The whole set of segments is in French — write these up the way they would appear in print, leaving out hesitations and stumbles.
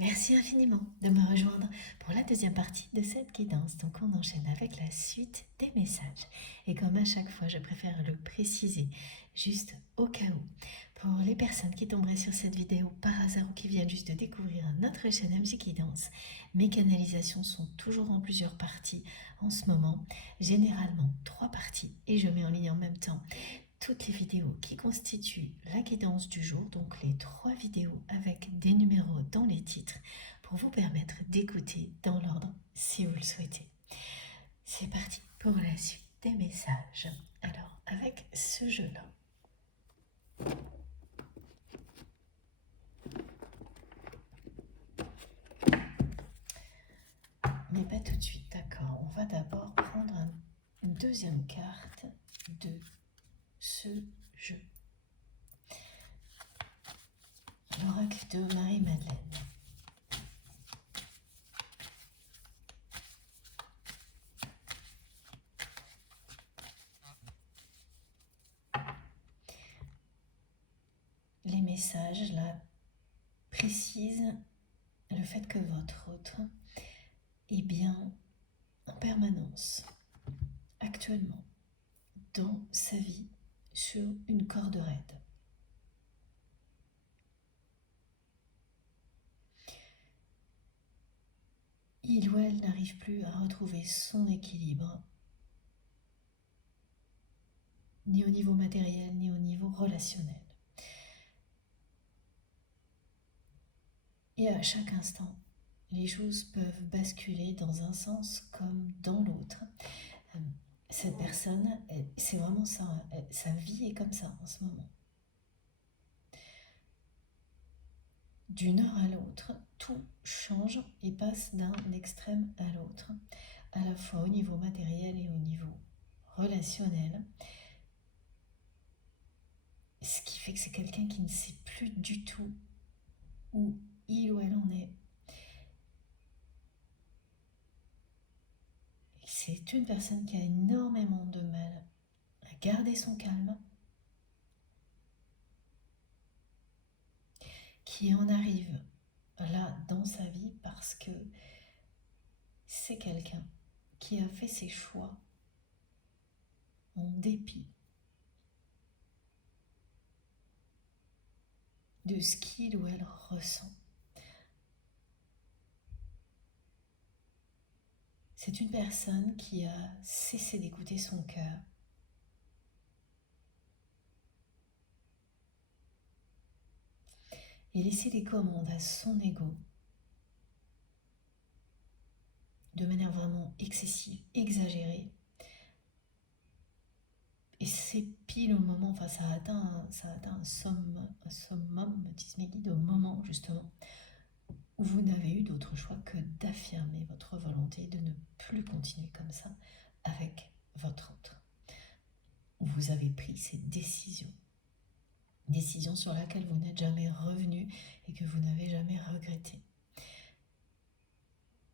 Merci infiniment de me rejoindre pour la deuxième partie de cette guidance. Donc on enchaîne avec la suite des messages. Et comme à chaque fois, je préfère le préciser juste au cas où. Pour les personnes qui tomberaient sur cette vidéo par hasard ou qui viennent juste de découvrir notre chaîne MJ Guidance, mes canalisations sont toujours en plusieurs parties en ce moment, généralement 3 parties, et je mets en ligne en même temps toutes les vidéos qui constituent la guidance du jour, donc les 3 vidéos avec des numéros dans les titres pour vous permettre d'écouter dans l'ordre si vous le souhaitez. C'est parti pour la suite des messages. Alors, avec ce jeu-là, mais pas tout de suite, d'accord. On va d'abord prendre une deuxième carte de ce jeu. L'oracle de Marie-Madeleine. Les messages là précisent le fait que votre autre est bien en permanence, actuellement, dans sa vie, sur une corde raide. Il ou elle n'arrive plus à retrouver son équilibre, ni au niveau matériel, ni au niveau relationnel. Et à chaque instant, les choses peuvent basculer dans un sens comme dans l'autre. Cette personne, c'est vraiment ça, sa vie est comme ça en ce moment. D'une heure à l'autre, tout change et passe d'un extrême à l'autre, à la fois au niveau matériel et au niveau relationnel. Ce qui fait que c'est quelqu'un qui ne sait plus du tout où il ou elle en est. C'est une personne qui a énormément de mal à garder son calme, qui en arrive là dans sa vie parce que c'est quelqu'un qui a fait ses choix en dépit de ce qu'il ou elle ressent. C'est une personne qui a cessé d'écouter son cœur, et laissé les commandes à son ego de manière vraiment excessive, exagérée. Et c'est pile au moment, enfin ça a atteint un summum, me disent mes guides, au moment justement où vous n'avez eu d'autre choix que d'affirmer votre volonté de ne plus continuer comme ça avec votre autre. Vous avez pris cette décision sur laquelle vous n'êtes jamais revenu et que vous n'avez jamais regretté.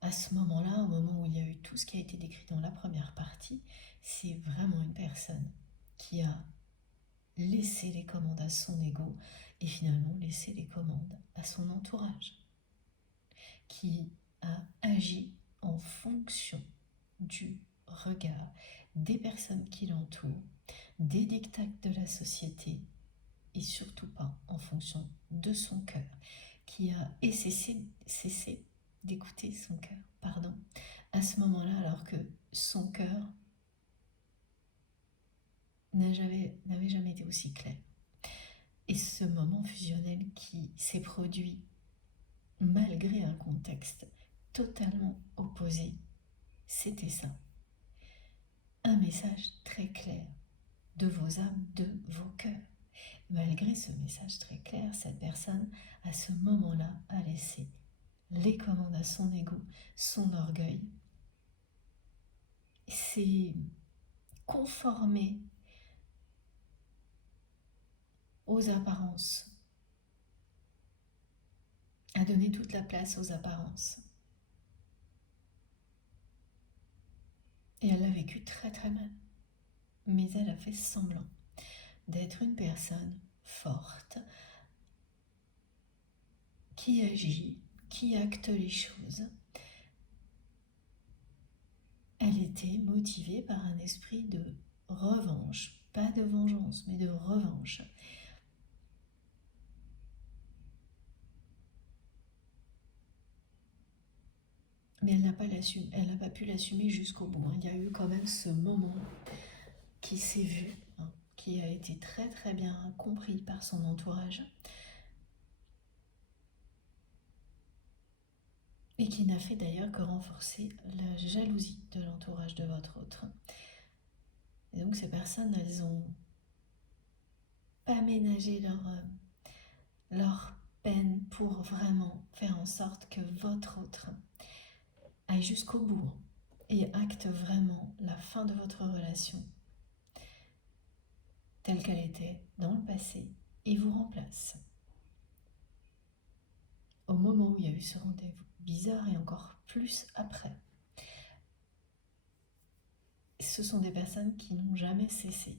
À ce moment-là, au moment où il y a eu tout ce qui a été décrit dans la première partie, c'est vraiment une personne qui a laissé les commandes à son ego et finalement laissé les commandes à son entourage, qui a agi en fonction du regard des personnes qui l'entourent, des dictats de la société et surtout pas en fonction de son cœur, qui a cessé d'écouter son cœur, à ce moment-là, alors que son cœur n'avait jamais été aussi clair. Et ce moment fusionnel qui s'est produit malgré un contexte totalement opposé, c'était ça. Un message très clair de vos âmes, de vos cœurs. Malgré ce message très clair, cette personne, à ce moment-là, a laissé les commandes à son ego, son orgueil. C'est conformé aux apparences, à donner toute la place aux apparences. Et elle a vécu très très mal. Mais elle a fait semblant d'être une personne forte, qui agit, qui acte les choses, elle était motivée par un esprit de revanche, pas de vengeance, mais de revanche. Mais elle n'a pas pu l'assumer jusqu'au bout. Il y a eu quand même ce moment qui s'est vu, qui a été très très bien compris par son entourage et qui n'a fait d'ailleurs que renforcer la jalousie de l'entourage de votre autre. Et donc ces personnes, elles ont aménagé leur peine pour vraiment faire en sorte que votre autre aille jusqu'au bout et acte vraiment la fin de votre relation telle qu'elle était dans le passé et vous remplace. Au moment où il y a eu ce rendez-vous bizarre et encore plus après, ce sont des personnes qui n'ont jamais cessé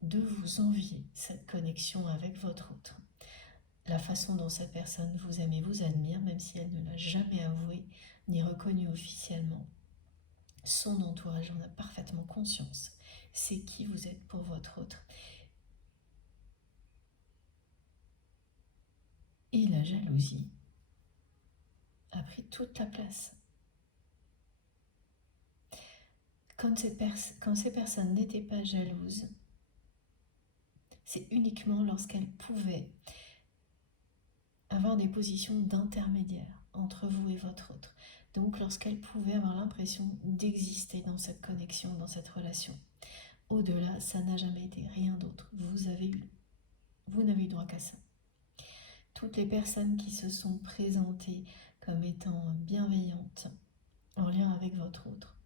de vous envier cette connexion avec votre autre. La façon dont cette personne vous aime et vous admire, même si elle ne l'a jamais avoué ni reconnu officiellement, son entourage en a parfaitement conscience. C'est qui vous êtes pour votre autre. Et la jalousie a pris toute la place. Quand ces personnes n'étaient pas jalouses, c'est uniquement lorsqu'elles pouvaient avoir des positions d'intermédiaire entre vous et votre autre. Donc lorsqu'elles pouvaient avoir l'impression d'exister dans cette connexion, dans cette relation. Au-delà, ça n'a jamais été rien d'autre. Vous n'avez eu droit qu'à ça. Toutes les personnes qui se sont présentées comme étant bienveillantes en lien avec votre autre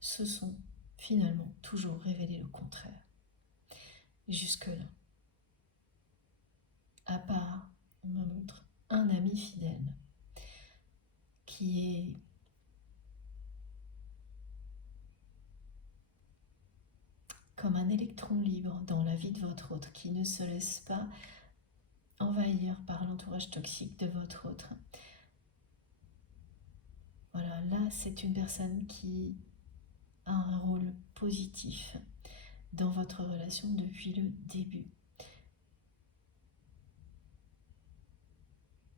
se sont finalement toujours révélées le contraire. Jusque-là. À part, on me montre un ami fidèle qui est comme un électron libre dans la vie de votre autre, qui ne se laisse pas envahir par l'entourage toxique de votre autre. Voilà, là c'est une personne qui a un rôle positif dans votre relation depuis le début.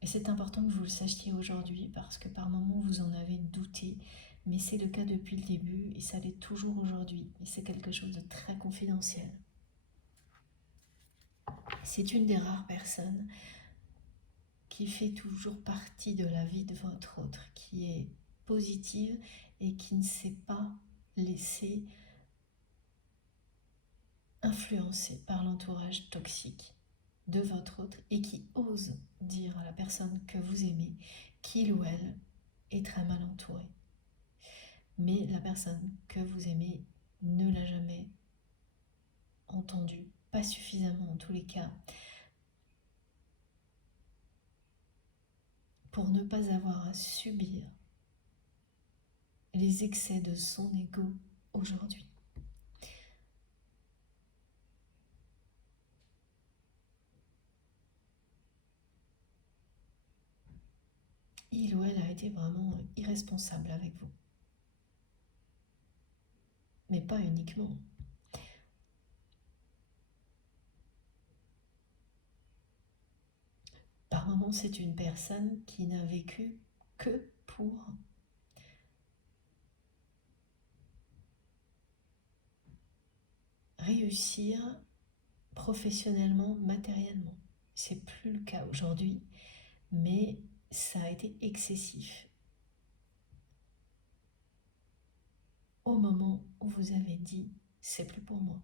Et c'est important que vous le sachiez aujourd'hui parce que par moments vous en avez douté, mais c'est le cas depuis le début et ça l'est toujours aujourd'hui. Et c'est quelque chose de très confidentiel. C'est une des rares personnes qui fait toujours partie de la vie de votre autre, qui est positive et qui ne s'est pas laissée influencer par l'entourage toxique de votre autre et qui ose dire à la personne que vous aimez qu'il ou elle est très mal entouré. Mais la personne que vous aimez ne l'a jamais entendu, pas suffisamment en tous les cas, pour ne pas avoir à subir les excès de son ego aujourd'hui. Il ou elle a été vraiment irresponsable avec vous. Mais pas uniquement. Par moments, c'est une personne qui n'a vécu que pour réussir professionnellement, matériellement. C'est plus le cas aujourd'hui, mais ça a été excessif. Au moment où vous avez dit « c'est plus pour moi ».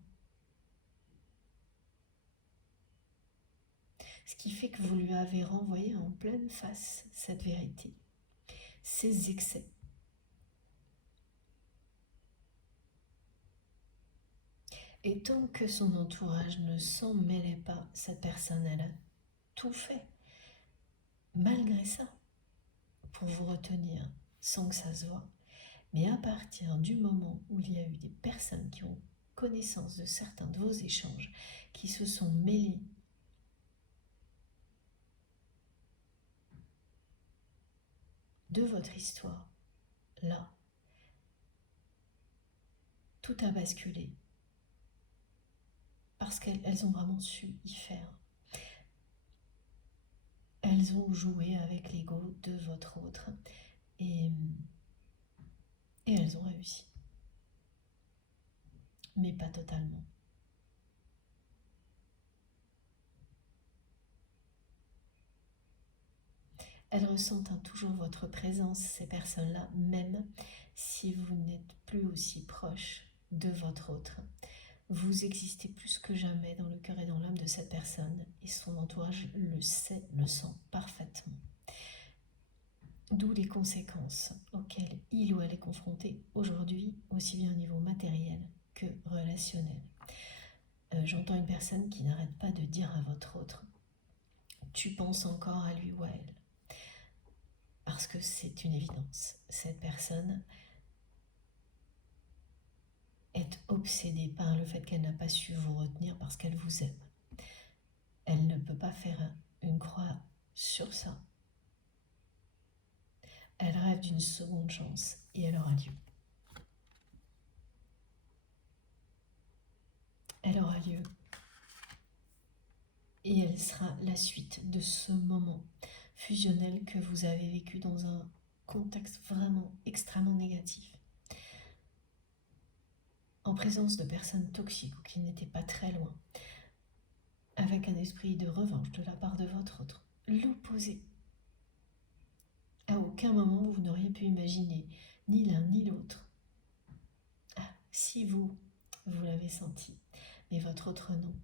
Ce qui fait que vous lui avez renvoyé en pleine face cette vérité, ces excès. Et tant que son entourage ne s'en mêlait pas, cette personne, elle a tout fait, malgré ça, pour vous retenir, sans que ça se voie. Mais à partir du moment où il y a eu des personnes qui ont connaissance de certains de vos échanges, qui se sont mêlés de votre histoire, là, tout a basculé parce qu'elles ont vraiment su y faire. Elles ont joué avec l'ego de votre autre et elles ont réussi. Mais pas totalement. Elles ressentent toujours votre présence, ces personnes-là, même si vous n'êtes plus aussi proche de votre autre. Vous existez plus que jamais dans le cœur et dans l'âme de cette personne et son entourage le sait, le sent parfaitement. D'où les conséquences auxquelles il ou elle est confronté aujourd'hui, aussi bien au niveau matériel que relationnel. J'entends une personne qui n'arrête pas de dire à votre autre « tu penses encore à lui ou à elle ». Parce que c'est une évidence. Cette personne est obsédée par le fait qu'elle n'a pas su vous retenir parce qu'elle vous aime. Elle ne peut pas faire une croix sur ça. Elle rêve d'une seconde chance et elle aura lieu. Elle aura lieu et elle sera la suite de ce moment fusionnel que vous avez vécu dans un contexte vraiment extrêmement négatif. En présence de personnes toxiques ou qui n'étaient pas très loin, avec un esprit de revanche de la part de votre autre, l'opposé. À aucun moment vous n'auriez pu imaginer ni l'un ni l'autre. Ah, si vous l'avez senti, mais votre autre non.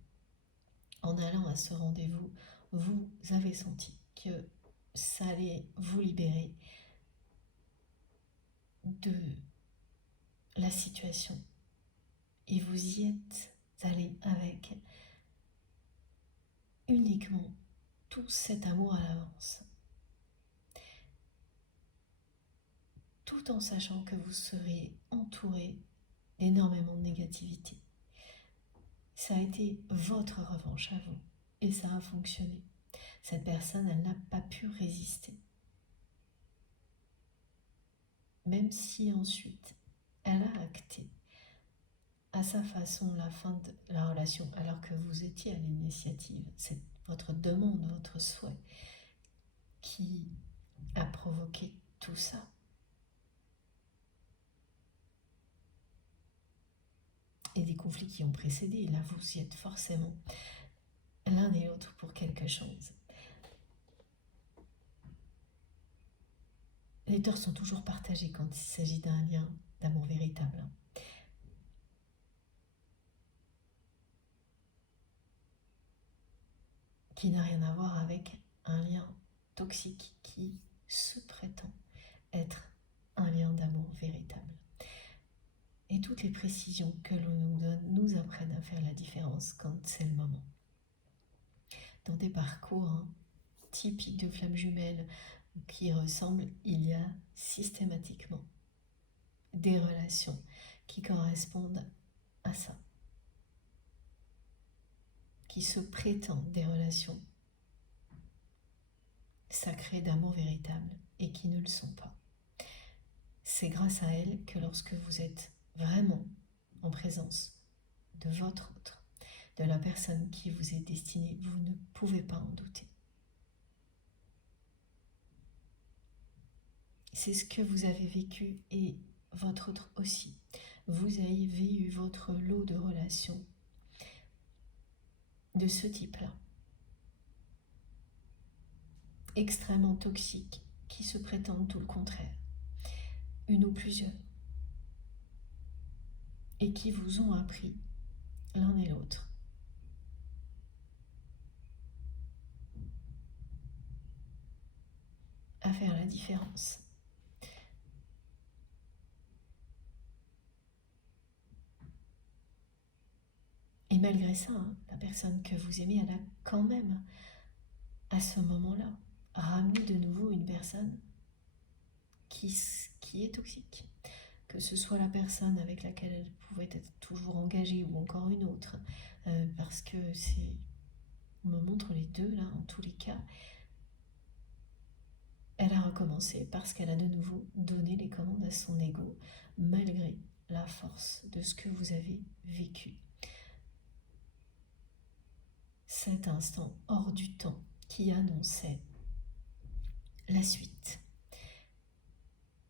En allant à ce rendez-vous, vous avez senti que ça allait vous libérer de la situation. Et vous y êtes allé avec uniquement tout cet amour à l'avance. Tout en sachant que vous seriez entouré d'énormément de négativité. Ça a été votre revanche à vous et ça a fonctionné. Cette personne, elle n'a pas pu résister. Même si ensuite, elle a acté à sa façon la fin de la relation alors que vous étiez à l'initiative. C'est votre demande, votre souhait qui a provoqué tout ça. Et des conflits qui ont précédé, là vous y êtes forcément l'un et l'autre pour quelque chose. Les torts sont toujours partagés quand il s'agit d'un lien d'amour véritable. Qui n'a rien à voir avec un lien toxique qui se prétend être un lien d'amour véritable. Et toutes les précisions que l'on nous donne nous apprennent à faire la différence quand c'est le moment. Dans des parcours typiques de flammes jumelles qui ressemblent, il y a systématiquement des relations qui correspondent à ça, qui se prétendent des relations sacrées d'amour véritable et qui ne le sont pas. C'est grâce à elles que lorsque vous êtes vraiment en présence de votre autre, de la personne qui vous est destinée, vous ne pouvez pas en douter. C'est ce que vous avez vécu et votre autre aussi. Vous avez eu votre lot de relations de ce type-là, extrêmement toxiques, qui se prétendent tout le contraire, une ou plusieurs, et qui vous ont appris l'un et l'autre à faire la différence. Et malgré ça, la personne que vous aimez, elle a quand même, à ce moment-là, ramené de nouveau une personne qui est toxique. Que ce soit la personne avec laquelle elle pouvait être toujours engagée ou encore une autre. Parce que on me montre les deux, là, en tous les cas. Elle a recommencé parce qu'elle a de nouveau donné les commandes à son ego, malgré la force de ce que vous avez vécu. Cet instant hors du temps qui annonçait la suite.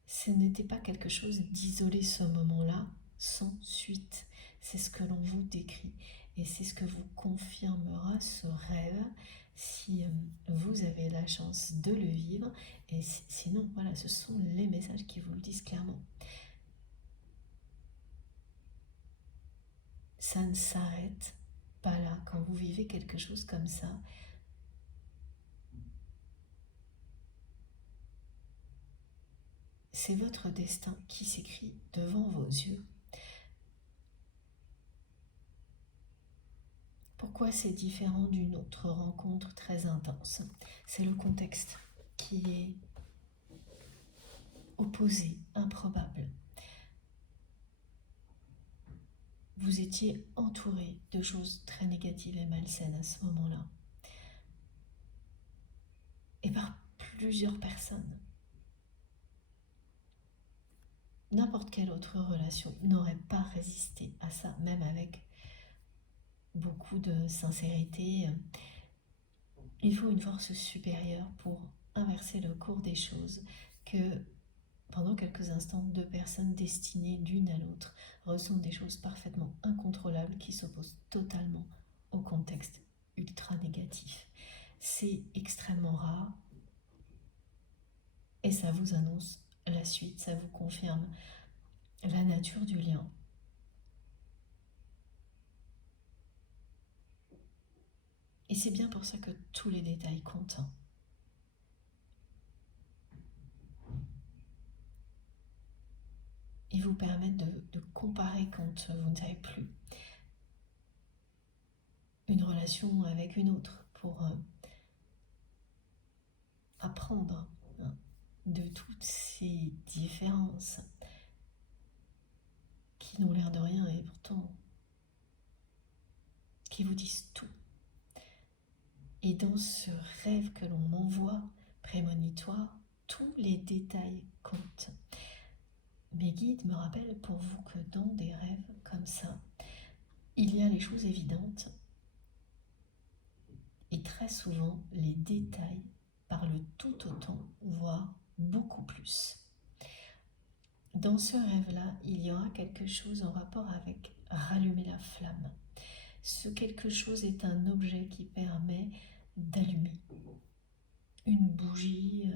Ce n'était pas quelque chose d'isolé, ce moment-là, sans suite. C'est ce que l'on vous décrit et c'est ce que vous confirmera ce rêve si vous avez la chance de le vivre. Et sinon, voilà, ce sont les messages qui vous le disent clairement. Ça ne s'arrête pas là. Quand vous vivez quelque chose comme ça, c'est votre destin qui s'écrit devant vos yeux. Pourquoi c'est différent d'une autre rencontre très intense? C'est le contexte qui est opposé, improbable. Vous étiez entouré de choses très négatives et malsaines à ce moment-là. Et par plusieurs personnes. N'importe quelle autre relation n'aurait pas résisté à ça, même avec beaucoup de sincérité. Il faut une force supérieure pour inverser le cours des choses, que pendant quelques instants, deux personnes destinées l'une à l'autre ressentent des choses parfaitement incontrôlables qui s'opposent totalement au contexte ultra négatif. C'est extrêmement rare et ça vous annonce la suite, ça vous confirme la nature du lien. Et c'est bien pour ça que tous les détails comptent. Ils vous permettent de comparer quand vous ne savez plus une relation avec une autre pour apprendre de toutes ces différences qui n'ont l'air de rien et pourtant qui vous disent tout. Et dans ce rêve que l'on m'envoie prémonitoire, tous les détails comptent. Mes guides me rappellent pour vous que dans des rêves comme ça, il y a les choses évidentes et très souvent les détails parlent tout autant, voire beaucoup plus. Dans ce rêve-là, il y aura quelque chose en rapport avec rallumer la flamme. Ce quelque chose est un objet qui permet d'allumer une bougie.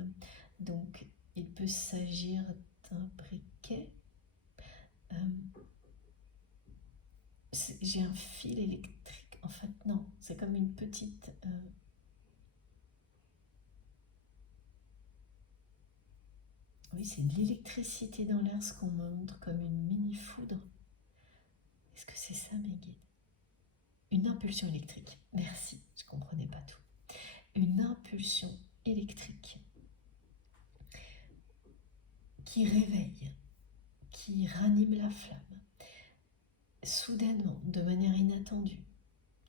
Donc, il peut s'agir d'un briquet. J'ai un fil électrique. En fait, non, c'est comme une petite... Oui, c'est de l'électricité dans l'air, ce qu'on montre comme une mini-foudre. Est-ce que c'est ça, mes guides? Une impulsion électrique. Merci, je ne comprenais pas tout. Une impulsion électrique qui réveille, qui ranime la flamme, soudainement, de manière inattendue,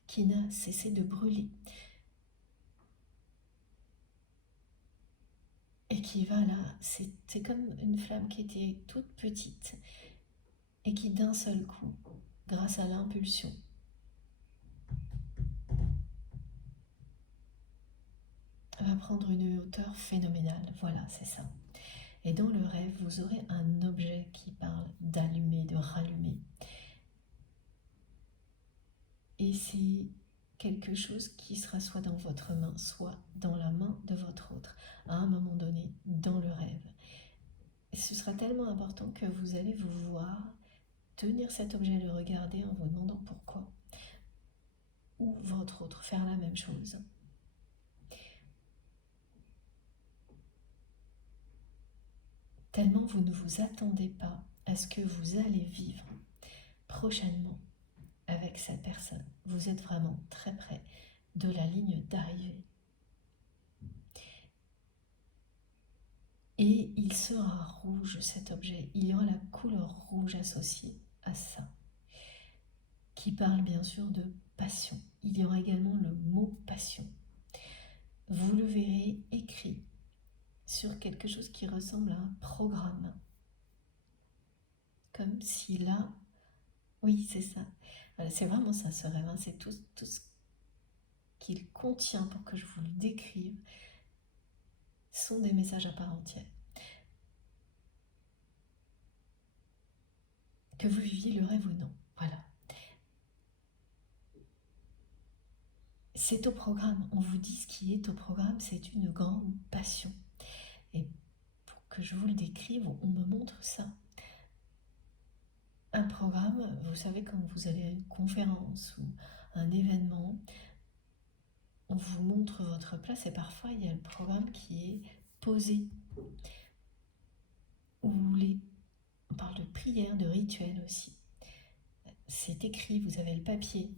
qui n'a cessé de brûler et qui va là, c'est comme une flamme qui était toute petite et qui d'un seul coup, grâce à l'impulsion, va prendre une hauteur phénoménale. Voilà, c'est ça. Et dans le rêve, vous aurez un objet qui parle d'allumer, de rallumer. Et c'est quelque chose qui sera soit dans votre main, soit dans la main de votre autre, à un moment donné, dans le rêve. Et ce sera tellement important que vous allez vous voir tenir cet objet, le regarder en vous demandant pourquoi. Ou votre autre faire la même chose. Tellement vous ne vous attendez pas à ce que vous allez vivre prochainement avec cette personne. Vous êtes vraiment très près de la ligne d'arrivée. Et il sera rouge, cet objet. Il y aura la couleur rouge associée à ça, qui parle bien sûr de passion. Il y aura également le mot passion. Vous le verrez écrit sur quelque chose qui ressemble à un programme. Comme si là, oui, c'est ça. Voilà, c'est vraiment ça ce rêve, hein. C'est tout ce qu'il contient pour que je vous le décrive sont des messages à part entière. Que vous viviez le rêve ou non, voilà. C'est au programme, on vous dit ce qui est au programme, c'est une grande passion. Et pour que je vous le décrive, on me montre ça. Un programme, vous savez, quand vous allez à une conférence ou un événement, on vous montre votre place et parfois il y a le programme qui est posé. On parle de prière, de rituel aussi. C'est écrit, vous avez le papier.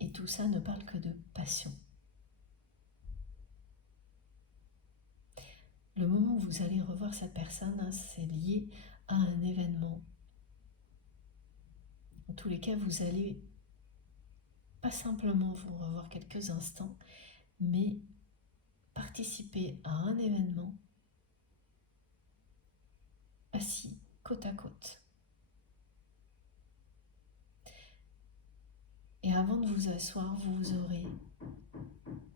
Et tout ça ne parle que de passion. Le moment où vous allez revoir cette personne, hein, c'est lié à un événement. En tous les cas, vous allez pas simplement vous revoir quelques instants, mais participer à un événement assis côte à côte. Et avant de vous asseoir, vous aurez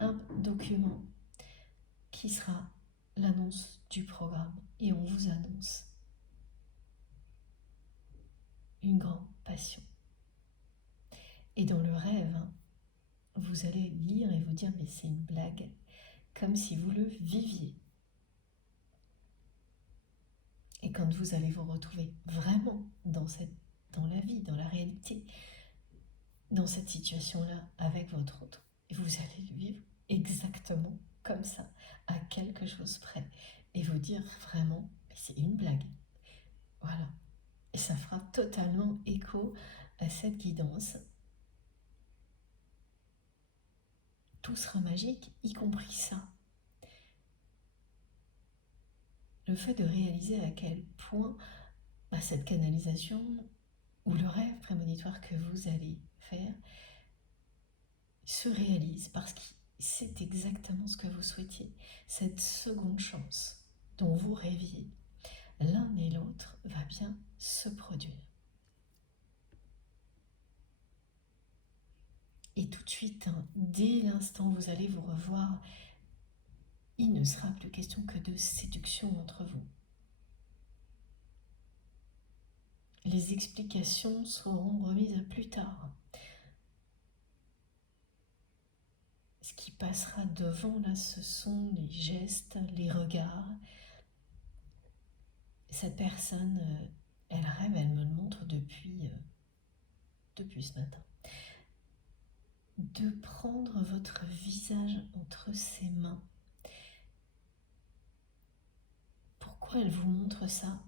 un document qui sera l'annonce du programme. Et on vous annonce une grande passion. Et dans le rêve, hein, vous allez lire et vous dire mais c'est une blague, comme si vous le viviez. Et quand vous allez vous retrouver vraiment dans la vie, dans la réalité, dans cette situation-là avec votre autre, et vous allez le vivre exactement comme ça, à quelque chose près, et vous dire vraiment mais c'est une blague. Voilà. Et ça fera totalement écho à cette guidance. Tout sera magique, y compris ça. Le fait de réaliser à quel point cette canalisation ou le rêve prémonitoire que vous allez faire se réalise parce que c'est exactement ce que vous souhaitiez. Cette seconde chance dont vous rêviez, l'un et l'autre va bien se produire. Et tout de suite, hein, dès l'instant où vous allez vous revoir, il ne sera plus question que de séduction entre vous. Les explications seront remises à plus tard. Ce qui passera devant, là, ce sont les gestes, les regards. Cette personne, elle rêve, elle me le montre depuis ce matin. De prendre votre visage entre ses mains. Pourquoi elle vous montre ça?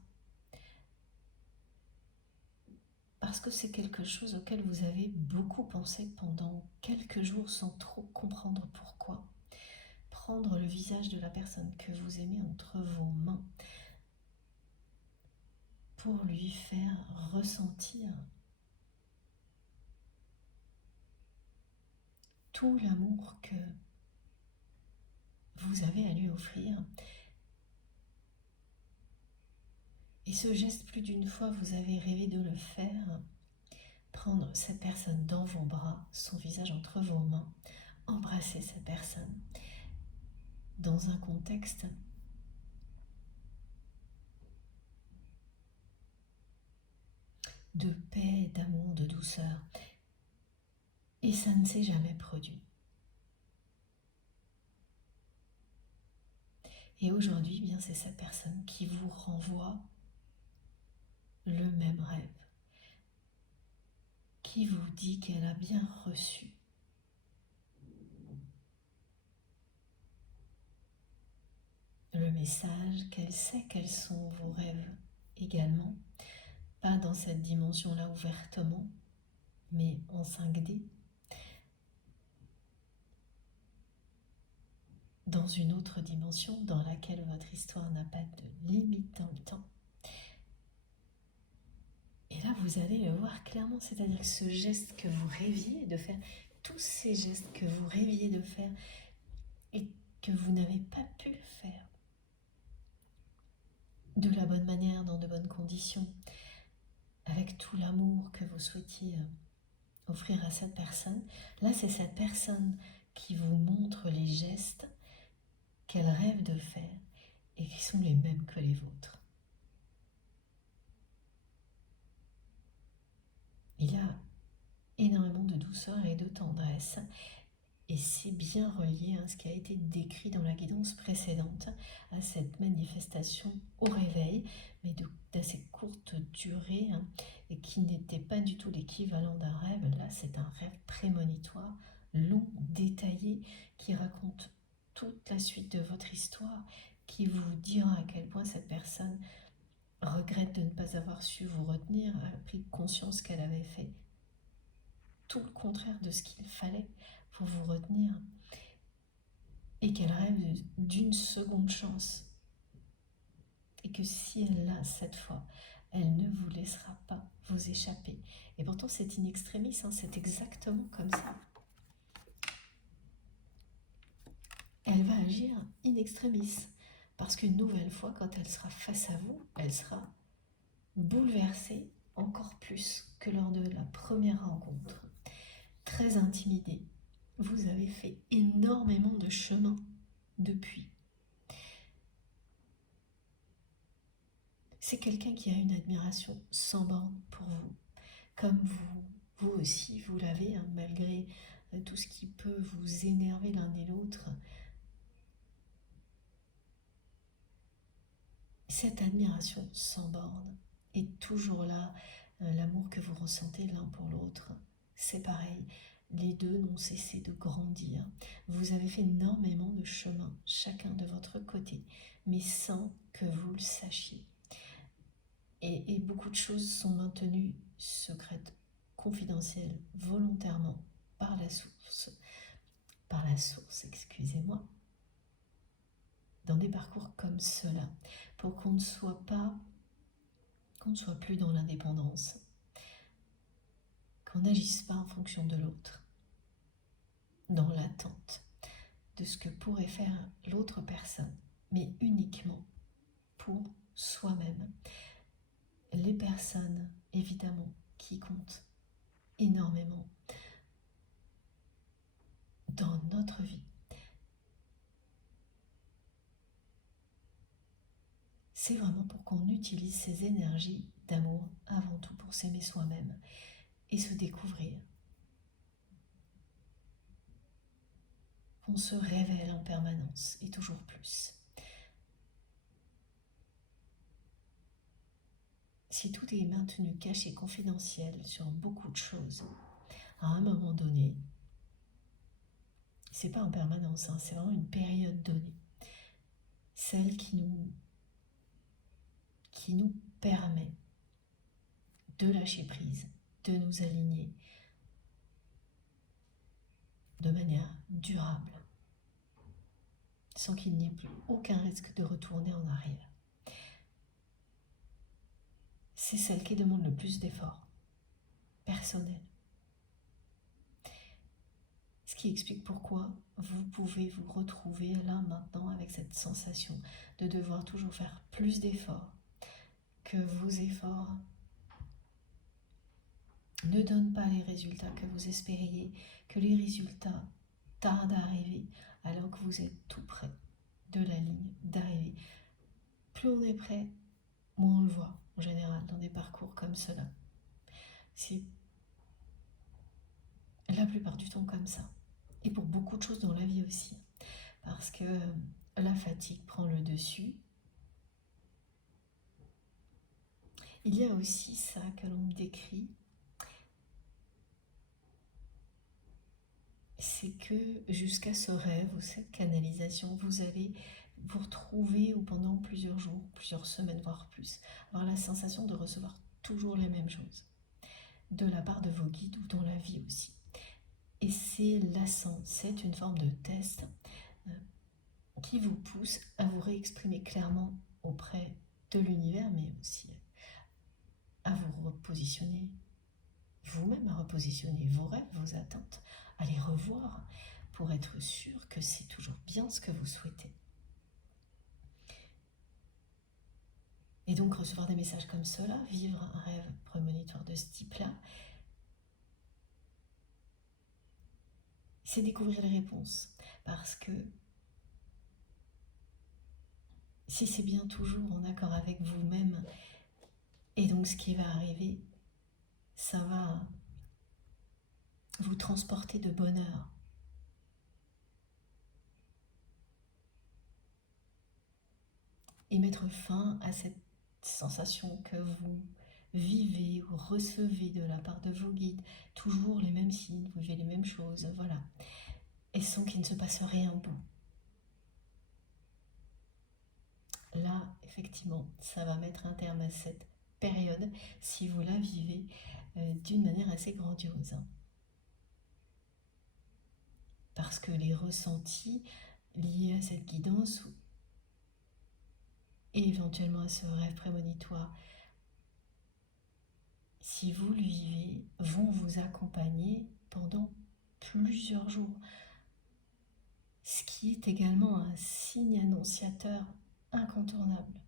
Parce que c'est quelque chose auquel vous avez beaucoup pensé pendant quelques jours sans trop comprendre pourquoi. Prendre le visage de la personne que vous aimez entre vos mains pour lui faire ressentir tout l'amour que vous avez à lui offrir. Et ce geste, plus d'une fois, vous avez rêvé de le faire. Prendre cette personne dans vos bras, son visage entre vos mains, embrasser cette personne dans un contexte de paix, d'amour, de douceur. Et ça ne s'est jamais produit. Et aujourd'hui, bien, c'est cette personne qui vous renvoie le même rêve, qui vous dit qu'elle a bien reçu le message, qu'elle sait quels sont vos rêves également, pas dans cette dimension-là ouvertement, mais en 5D, dans une autre dimension dans laquelle votre histoire n'a pas de limite dans le temps. Et là, vous allez le voir clairement, c'est-à-dire que ce geste que vous rêviez de faire, tous ces gestes que vous rêviez de faire et que vous n'avez pas pu faire, de la bonne manière, dans de bonnes conditions, avec tout l'amour que vous souhaitiez offrir à cette personne. Là, c'est cette personne qui vous montre les gestes qu'elle rêve de faire et qui sont les mêmes que les vôtres. Il y a énormément de douceur et de tendresse, et c'est bien relié à ce qui a été décrit dans la guidance précédente, à cette manifestation au réveil, mais d'assez courte durée, et qui n'était pas du tout l'équivalent d'un rêve. Là, c'est un rêve prémonitoire, long, détaillé, qui raconte toute la suite de votre histoire, qui vous dira à quel point cette personne regrette de ne pas avoir su vous retenir, a pris conscience qu'elle avait fait tout le contraire de ce qu'il fallait pour vous retenir, et qu'elle rêve d'une seconde chance, et que si elle l'a cette fois, elle ne vous laissera pas vous échapper. Et pourtant c'est in extremis, c'est exactement comme ça. Elle va agir in extremis, parce qu'une nouvelle fois, quand elle sera face à vous, elle sera bouleversée encore plus que lors de la première rencontre. Très intimidée. Vous avez fait énormément de chemin depuis. C'est quelqu'un qui a une admiration sans borne pour vous, comme vous aussi, vous l'avez, malgré tout ce qui peut vous énerver l'un et l'autre. Cette admiration sans borne est toujours là. L'amour que vous ressentez l'un pour l'autre, c'est pareil. Les deux n'ont cessé de grandir. Vous avez fait énormément de chemin, chacun de votre côté, mais sans que vous le sachiez. Et beaucoup de choses sont maintenues secrètes, confidentielles, volontairement, par la source, excusez-moi, dans des parcours comme cela, pour qu'on ne soit plus dans l'indépendance, qu'on n'agisse pas en fonction de l'autre, dans l'attente de ce que pourrait faire l'autre personne, mais uniquement pour soi-même. Les personnes, évidemment, qui comptent énormément dans notre vie, c'est vraiment pour qu'on utilise ces énergies d'amour avant tout pour s'aimer soi-même et se découvrir. Qu'on se révèle en permanence et toujours plus. Si tout est maintenu, caché, confidentiel sur beaucoup de choses, à un moment donné, c'est pas en permanence, c'est vraiment une période donnée, celle qui nous permet de lâcher prise, de nous aligner de manière durable, sans qu'il n'y ait plus aucun risque de retourner en arrière. C'est celle qui demande le plus d'efforts personnels. Ce qui explique pourquoi vous pouvez vous retrouver là maintenant avec cette sensation de devoir toujours faire plus d'efforts, que vos efforts ne donnent pas les résultats que vous espériez, que les résultats tardent à arriver alors que vous êtes tout près de la ligne d'arrivée. Plus on est près, moins on le voit en général dans des parcours comme cela. C'est la plupart du temps comme ça. Et pour beaucoup de choses dans la vie aussi. Parce que la fatigue prend le dessus. Il y a aussi ça que l'on décrit, c'est que jusqu'à ce rêve ou cette canalisation, vous allez vous retrouver ou pendant plusieurs jours, plusieurs semaines, voire plus, avoir la sensation de recevoir toujours les mêmes choses, de la part de vos guides ou dans la vie aussi. Et c'est lassant, c'est une forme de test qui vous pousse à vous réexprimer clairement auprès de l'univers, mais aussi à vous repositionner vous-même, à repositionner vos rêves, vos attentes, à les revoir pour être sûr que c'est toujours bien ce que vous souhaitez. Et donc recevoir des messages comme cela, vivre un rêve prémonitoire de ce type-là, c'est découvrir les réponses. Parce que si c'est bien toujours en accord avec vous-même, et donc ce qui va arriver, ça va vous transporter de bonheur. Et mettre fin à cette sensation que vous vivez ou recevez de la part de vos guides, toujours les mêmes signes, vous vivez les mêmes choses, voilà. Et sans qu'il ne se passe rien au bout. Là, effectivement, ça va mettre un terme à cette période si vous la vivez d'une manière assez grandiose. Parce que les ressentis liés à cette guidance et éventuellement à ce rêve prémonitoire, si vous le vivez, vont vous accompagner pendant plusieurs jours. Ce qui est également un signe annonciateur incontournable.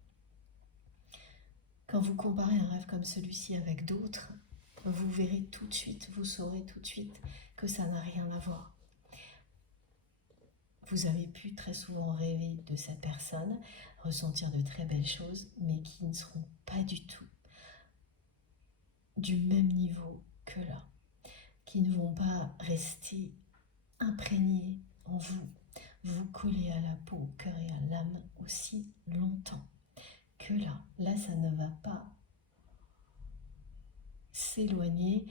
Quand vous comparez un rêve comme celui-ci avec d'autres, vous verrez tout de suite, vous saurez tout de suite que ça n'a rien à voir. Vous avez pu très souvent rêver de cette personne, ressentir de très belles choses, mais qui ne seront pas du tout du même niveau que là, qui ne vont pas rester imprégnés en vous, vous coller à la peau, au cœur et à l'âme aussi longtemps que là. Là, ça ne va pas s'éloigner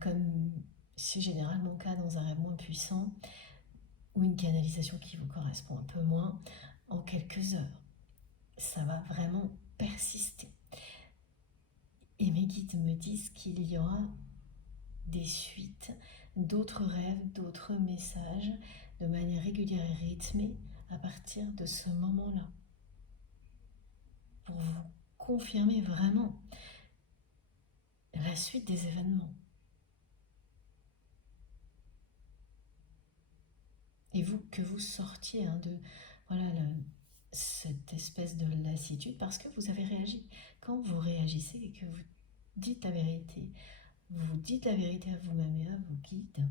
comme c'est généralement le cas dans un rêve moins puissant ou une canalisation qui vous correspond un peu moins en quelques heures. Ça va vraiment persister. Et mes guides me disent qu'il y aura des suites, d'autres rêves, d'autres messages de manière régulière et rythmée à partir de ce moment-là. Pour vous confirmer vraiment la suite des événements. Et vous, que vous sortiez de cette espèce de lassitude parce que vous avez réagi. Quand vous réagissez et que vous dites la vérité, vous dites la vérité à vous-même et à vos guides,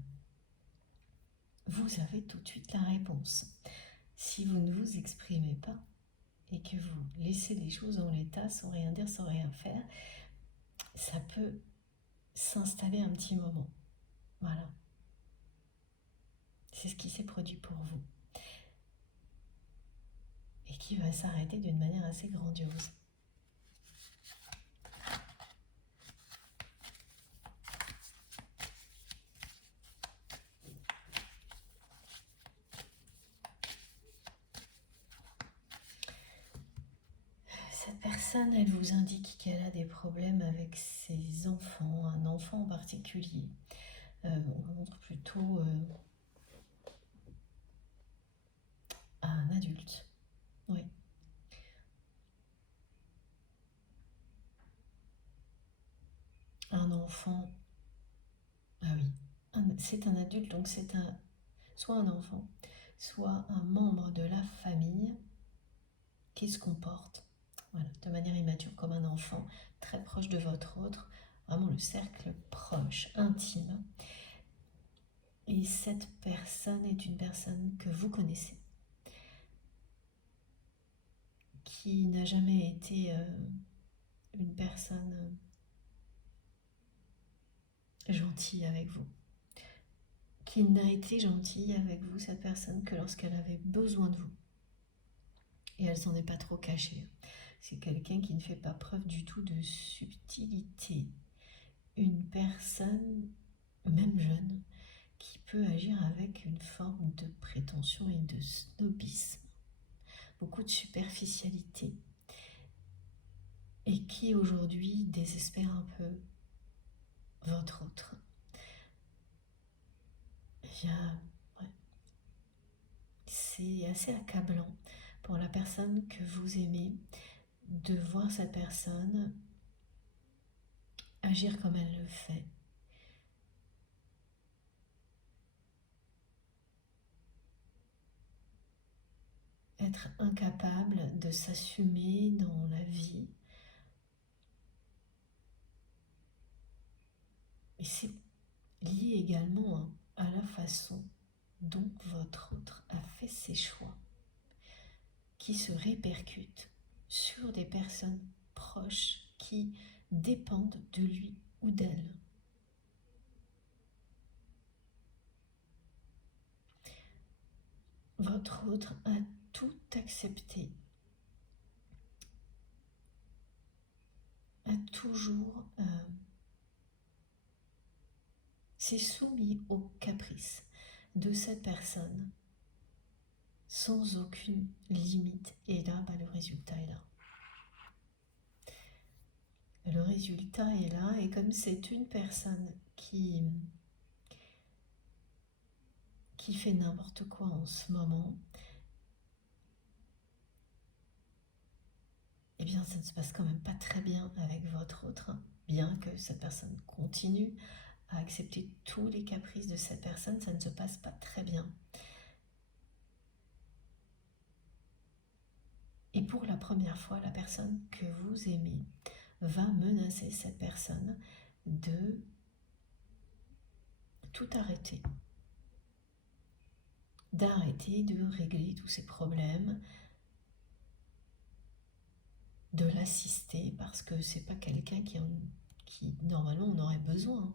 vous avez tout de suite la réponse. Si vous ne vous exprimez pas et que vous laissez les choses en l'état sans rien dire, sans rien faire, ça peut s'installer un petit moment. Voilà. C'est ce qui s'est produit pour vous. Et qui va s'arrêter d'une manière assez grandiose. Cette personne, elle vous indique qu'elle a des problèmes avec ses enfants, un enfant en particulier. On montre plutôt un adulte. Oui. Un enfant. Ah oui. C'est un adulte, donc c'est soit un enfant, soit un membre de la famille qui se comporte de manière immature comme un enfant, très proche de votre autre, vraiment le cercle proche, intime. Et cette personne est une personne que vous connaissez, qui n'a jamais été une personne gentille avec vous, qui n'a été gentille avec vous, cette personne, que lorsqu'elle avait besoin de vous. Et elle s'en est pas trop cachée. C'est quelqu'un qui ne fait pas preuve du tout de subtilité. Une personne, même jeune, qui peut agir avec une forme de prétention et de snobisme. Beaucoup de superficialité. Et qui aujourd'hui désespère un peu votre autre. C'est assez accablant pour la personne que vous aimez de voir cette personne agir comme elle le fait. Être incapable de s'assumer dans la vie, Et c'est lié également à la façon dont votre autre a fait ses choix, qui se répercutent sur des personnes proches qui dépendent de lui ou d'elle. Votre autre a tout accepté, a toujours s'est soumis aux caprices de cette personne sans aucune limite. Et là, le résultat est là. Le résultat est là, et comme c'est une personne qui fait n'importe quoi en ce moment, eh bien ça ne se passe quand même pas très bien avec votre autre, bien que cette personne continue à accepter tous les caprices de cette personne, ça ne se passe pas très bien. Et pour la première fois, la personne que vous aimez va menacer cette personne de tout arrêter, d'arrêter de régler tous ses problèmes, de l'assister, parce que c'est pas quelqu'un qui normalement on aurait besoin.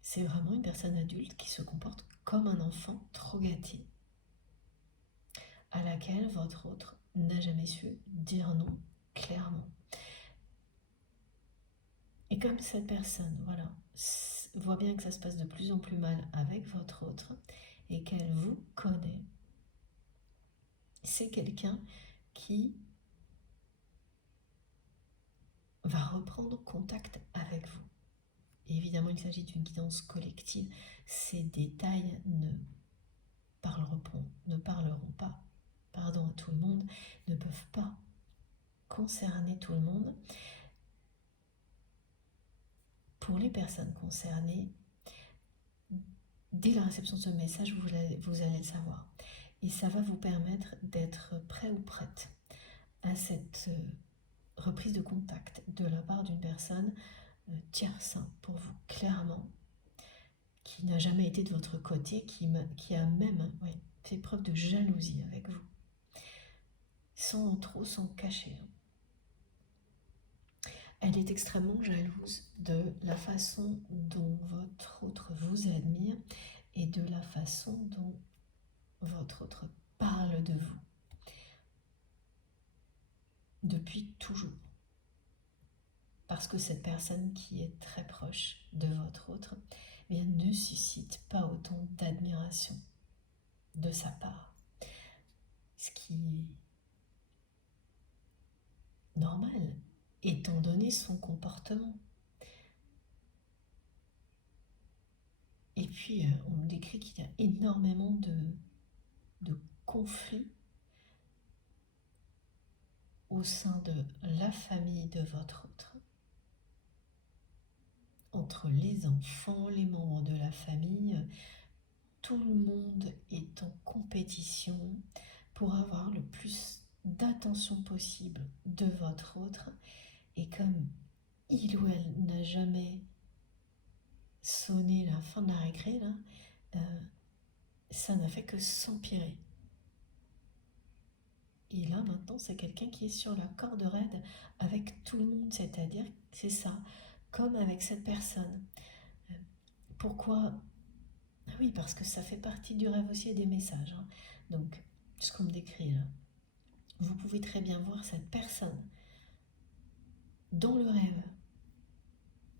C'est vraiment une personne adulte qui se comporte comme un enfant trop gâté, à laquelle votre autre n'a jamais su dire non clairement. Et comme cette personne, voilà, voit bien que ça se passe de plus en plus mal avec votre autre et qu'elle vous connaît, c'est quelqu'un qui va reprendre contact avec vous. Et évidemment, il s'agit d'une guidance collective. Ces détails ne parleront pas, à tout le monde, ne peuvent pas concerner tout le monde. Pour les personnes concernées, dès la réception de ce message, vous allez le savoir. Et ça va vous permettre d'être prêt ou prête à cette reprise de contact de la part d'une personne tierce pour vous, clairement, qui n'a jamais été de votre côté, qui a même fait preuve de jalousie avec vous, sans trop s'en cacher. Elle est extrêmement jalouse de la façon dont votre autre vous admire et de la façon dont votre autre parle de vous. Depuis toujours. Parce que cette personne qui est très proche de votre autre ne suscite pas autant d'admiration de sa part. Ce qui est normal, étant donné son comportement. Et puis, on me décrit qu'il y a énormément de conflits au sein de la famille de votre autre, entre les enfants, les membres de la famille. Tout le monde est en compétition pour avoir le plus d'attention possible de votre autre. Et comme il ou elle n'a jamais sonné la fin de la récré, ça n'a fait que s'empirer. Et là, maintenant, c'est quelqu'un qui est sur la corde raide avec tout le monde, c'est-à-dire, c'est ça, comme avec cette personne. Pourquoi ? Ah oui, parce que ça fait partie du rêve aussi et des messages. Donc, ce qu'on me décrit là, vous pouvez très bien voir cette personne dans le rêve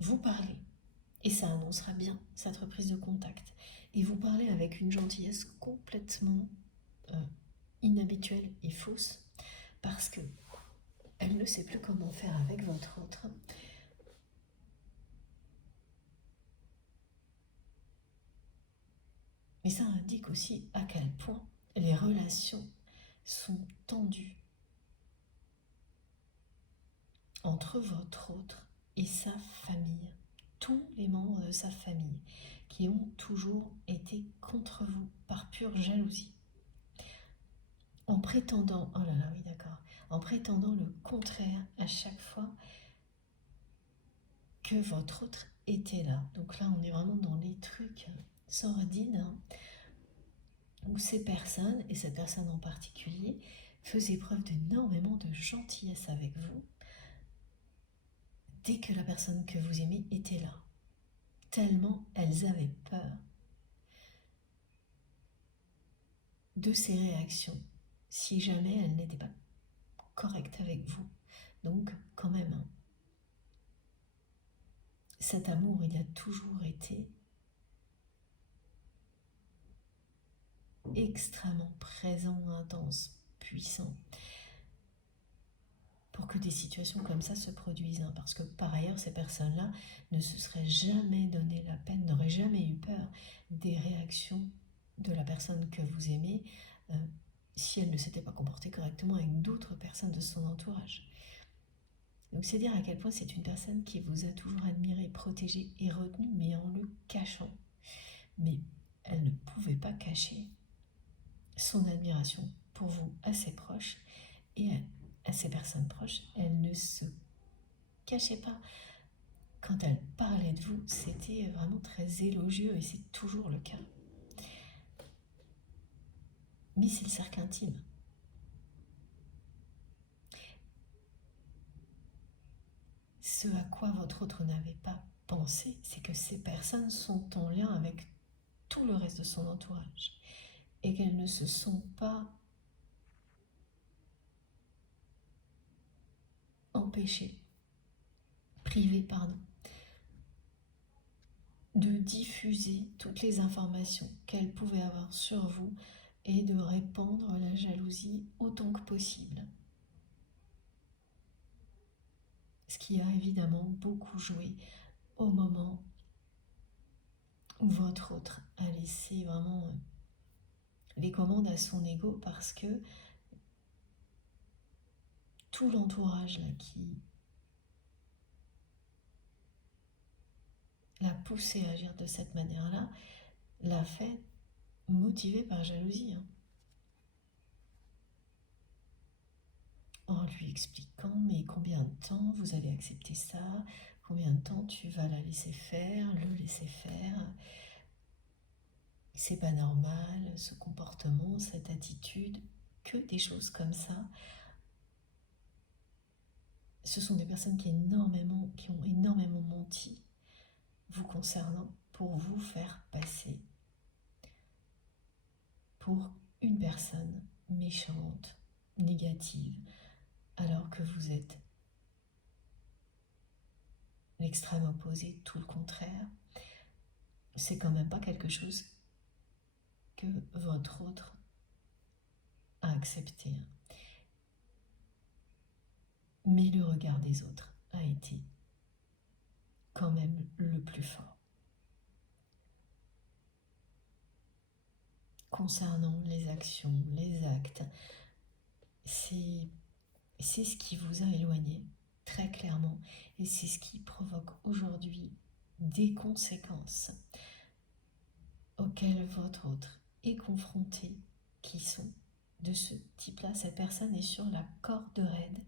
vous parler. Et ça annoncera bien cette reprise de contact. Et vous parlez avec une gentillesse complètement inhabituelle et fausse, parce que elle ne sait plus comment faire avec votre autre. Mais ça indique aussi à quel point les relations sont tendues entre votre autre et sa famille. Tous les membres de sa famille qui ont toujours été contre vous par pure jalousie. En prétendant, oh là là, oui d'accord, en prétendant le contraire à chaque fois. que votre autre était là. Donc là, on est vraiment dans les trucs sordides, hein, où ces personnes, et cette personne en particulier, faisaient preuve d'énormément de gentillesse avec vous dès que la personne que vous aimez était là. Tellement elles avaient peur de ces réactions si jamais elles n'étaient pas correctes avec vous. Donc, quand même, hein, cet amour, il a toujours été extrêmement présent, intense, puissant, pour que des situations comme ça se produisent. Hein, parce que par ailleurs, ces personnes-là ne se seraient jamais donné la peine, n'auraient jamais eu peur des réactions de la personne que vous aimez si elle ne s'était pas comportée correctement avec d'autres personnes de son entourage. Donc c'est dire à quel point c'est une personne qui vous a toujours admiré, protégé et retenu, mais en le cachant. Mais elle ne pouvait pas cacher son admiration pour vous à ses proches et à ses personnes proches. Elle ne se cachait pas. Quand elle parlait de vous, c'était vraiment très élogieux et c'est toujours le cas. Mais c'est le cercle intime. Ce à quoi votre autre n'avait pas pensé, c'est que ces personnes sont en lien avec tout le reste de son entourage et qu'elles ne se sont pas empêchées, privées, pardon, de diffuser toutes les informations qu'elles pouvaient avoir sur vous et de répandre la jalousie autant que possible. Ce qui a évidemment beaucoup joué au moment où votre autre a laissé vraiment les commandes à son ego, parce que tout l'entourage là qui l'a poussé à agir de cette manière-là l'a fait motivé par jalousie. Hein. En lui expliquant mais combien de temps vous allez accepter ça, combien de temps tu vas la laisser faire, le laisser faire. C'est pas normal, ce comportement, cette attitude, que des choses comme ça. Ce sont des personnes qui ont énormément menti vous concernant pour vous faire passer pour une personne méchante, négative, alors que vous êtes l'extrême opposé, tout le contraire. C'est quand même pas quelque chose que votre autre a accepté. Mais le regard des autres a été quand même le plus fort. Concernant les actions, les actes, c'est ce qui vous a éloigné, très clairement, et c'est ce qui provoque aujourd'hui des conséquences auxquelles votre autre est confronté, qui sont de ce type-là. Cette personne est sur la corde raide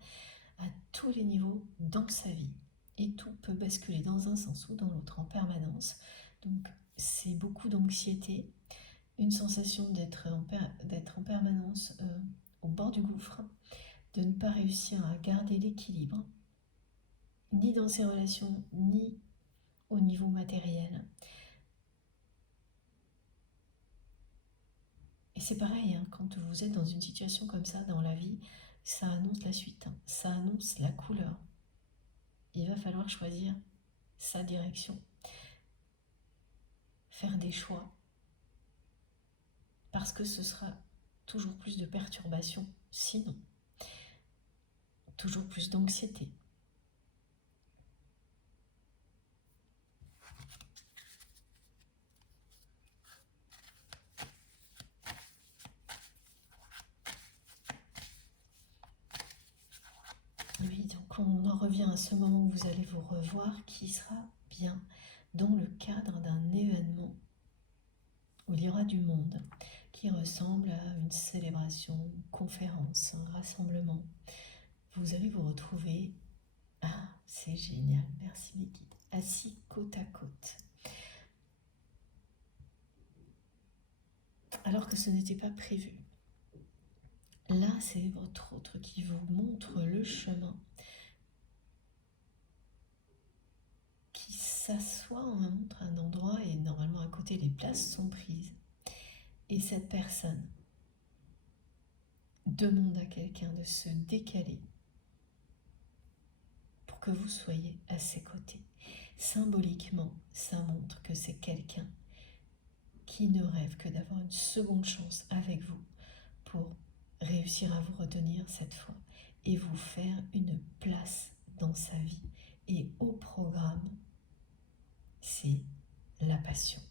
à tous les niveaux dans sa vie, et tout peut basculer dans un sens ou dans l'autre en permanence. Donc c'est beaucoup d'anxiété, une sensation d'être en permanence au bord du gouffre, de ne pas réussir à garder l'équilibre, ni dans ses relations, ni au niveau matériel. Et c'est pareil, hein, quand vous êtes dans une situation comme ça dans la vie, ça annonce la suite, hein, ça annonce la couleur. Il va falloir choisir sa direction, faire des choix, parce que ce sera toujours plus de perturbations, sinon toujours plus d'anxiété. Oui, donc on en revient à ce moment où vous allez vous revoir, qui sera bien dans le cadre d'un événement où il y aura du monde, qui ressemble à une célébration, une conférence, un rassemblement. Vous allez vous retrouver. Ah, c'est génial, merci mes guides. assis côte à côte. Alors que ce n'était pas prévu. Là, c'est votre autre qui vous montre le chemin, qui s'assoit, on montre un endroit et normalement à côté les places sont prises. Et cette personne demande à quelqu'un de se décaler pour que vous soyez à ses côtés. Symboliquement, ça montre que c'est quelqu'un qui ne rêve que d'avoir une seconde chance avec vous pour réussir à vous retenir cette fois et vous faire une place dans sa vie. Et au programme, c'est la passion.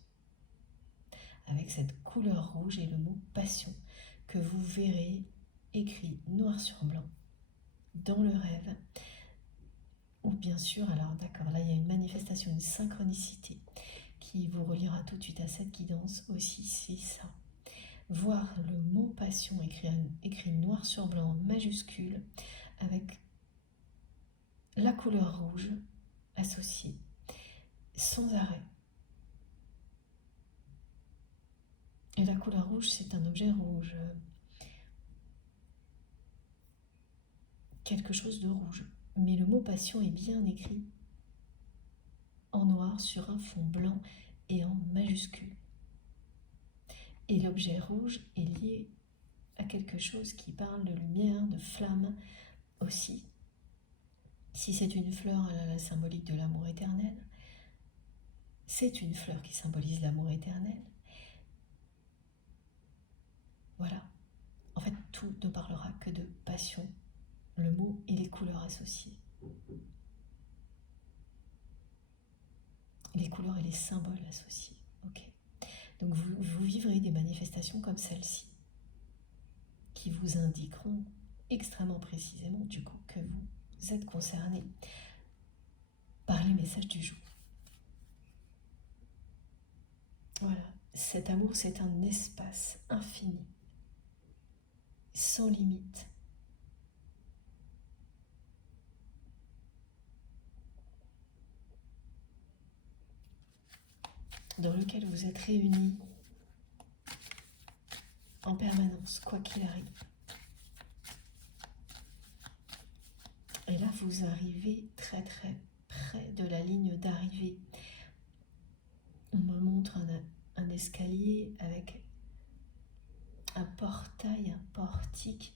Avec cette couleur rouge et le mot passion que vous verrez écrit noir sur blanc dans le rêve. Ou bien sûr, alors d'accord, là il y a une manifestation, une synchronicité qui vous reliera tout de suite à cette guidance aussi, c'est ça. Voir le mot passion écrit noir sur blanc en majuscule avec la couleur rouge associée sans arrêt. Et la couleur rouge, c'est un objet rouge, quelque chose de rouge. Mais le mot passion est bien écrit en noir sur un fond blanc et en majuscule. Et l'objet rouge est lié à quelque chose qui parle de lumière, de flamme aussi. Si c'est une fleur, elle a la symbolique de l'amour éternel. C'est une fleur qui symbolise l'amour éternel. Voilà. En fait, tout ne parlera que de passion, le mot et les couleurs associées. Les couleurs et les symboles associés. Ok. Donc vous vivrez des manifestations comme celle-ci qui vous indiqueront extrêmement précisément du coup que vous êtes concerné par les messages du jour. Voilà, cet amour, c'est un espace infini, sans limite. Dans lequel vous êtes réunis en permanence, quoi qu'il arrive. Et là, vous arrivez très très près de la ligne d'arrivée. On me montre un escalier avec un portail, un portique.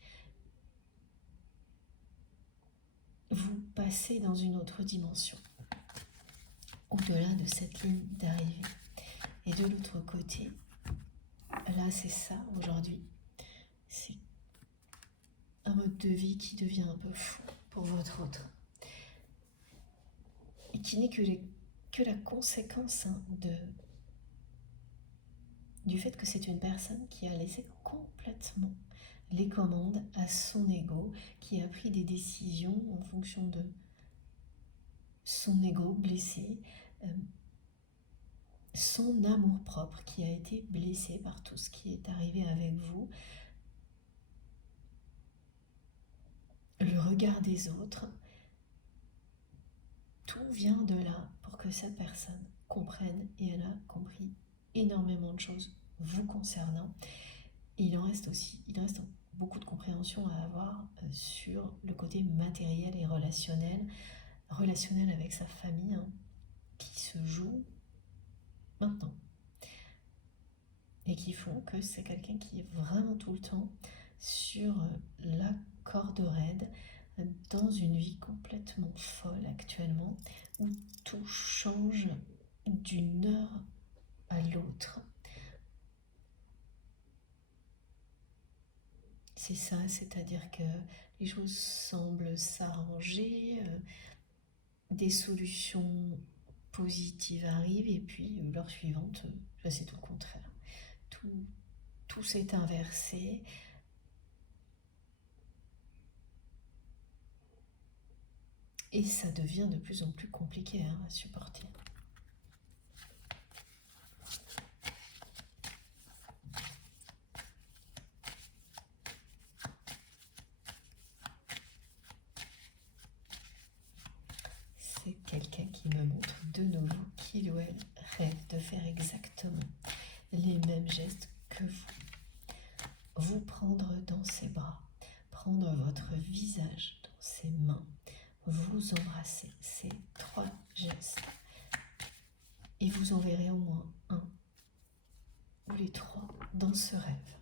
Vous passez dans une autre dimension, au-delà de cette ligne d'arrivée. Et de l'autre côté, là c'est ça aujourd'hui, c'est un mode de vie qui devient un peu fou pour votre autre. Et qui n'est que la conséquence du fait que c'est une personne qui a laissé complètement les commandes à son ego, qui a pris des décisions en fonction de son ego blessé, son amour-propre qui a été blessé par tout ce qui est arrivé avec vous, le regard des autres, tout vient de là pour que cette personne comprenne, et elle a compris énormément de choses vous concernant. Et il en reste beaucoup de compréhension à avoir sur le côté matériel et relationnel avec sa famille, qui se joue maintenant. Et qui font que c'est quelqu'un qui est vraiment tout le temps sur la corde raide, dans une vie complètement folle actuellement, où tout change d'une heure à l'autre. C'est ça, c'est-à-dire que les choses semblent s'arranger, des solutions positives arrivent, et puis l'heure suivante, c'est tout le contraire. Tout s'est inversé. Et ça devient de plus en plus compliqué à supporter. C'est quelqu'un qui me montre qu'il ou elle rêve de faire exactement les mêmes gestes que vous. Vous prendre dans ses bras, prendre votre visage dans ses mains, vous embrasser, ces 3 gestes. Et vous en verrez au moins un ou les 3 dans ce rêve.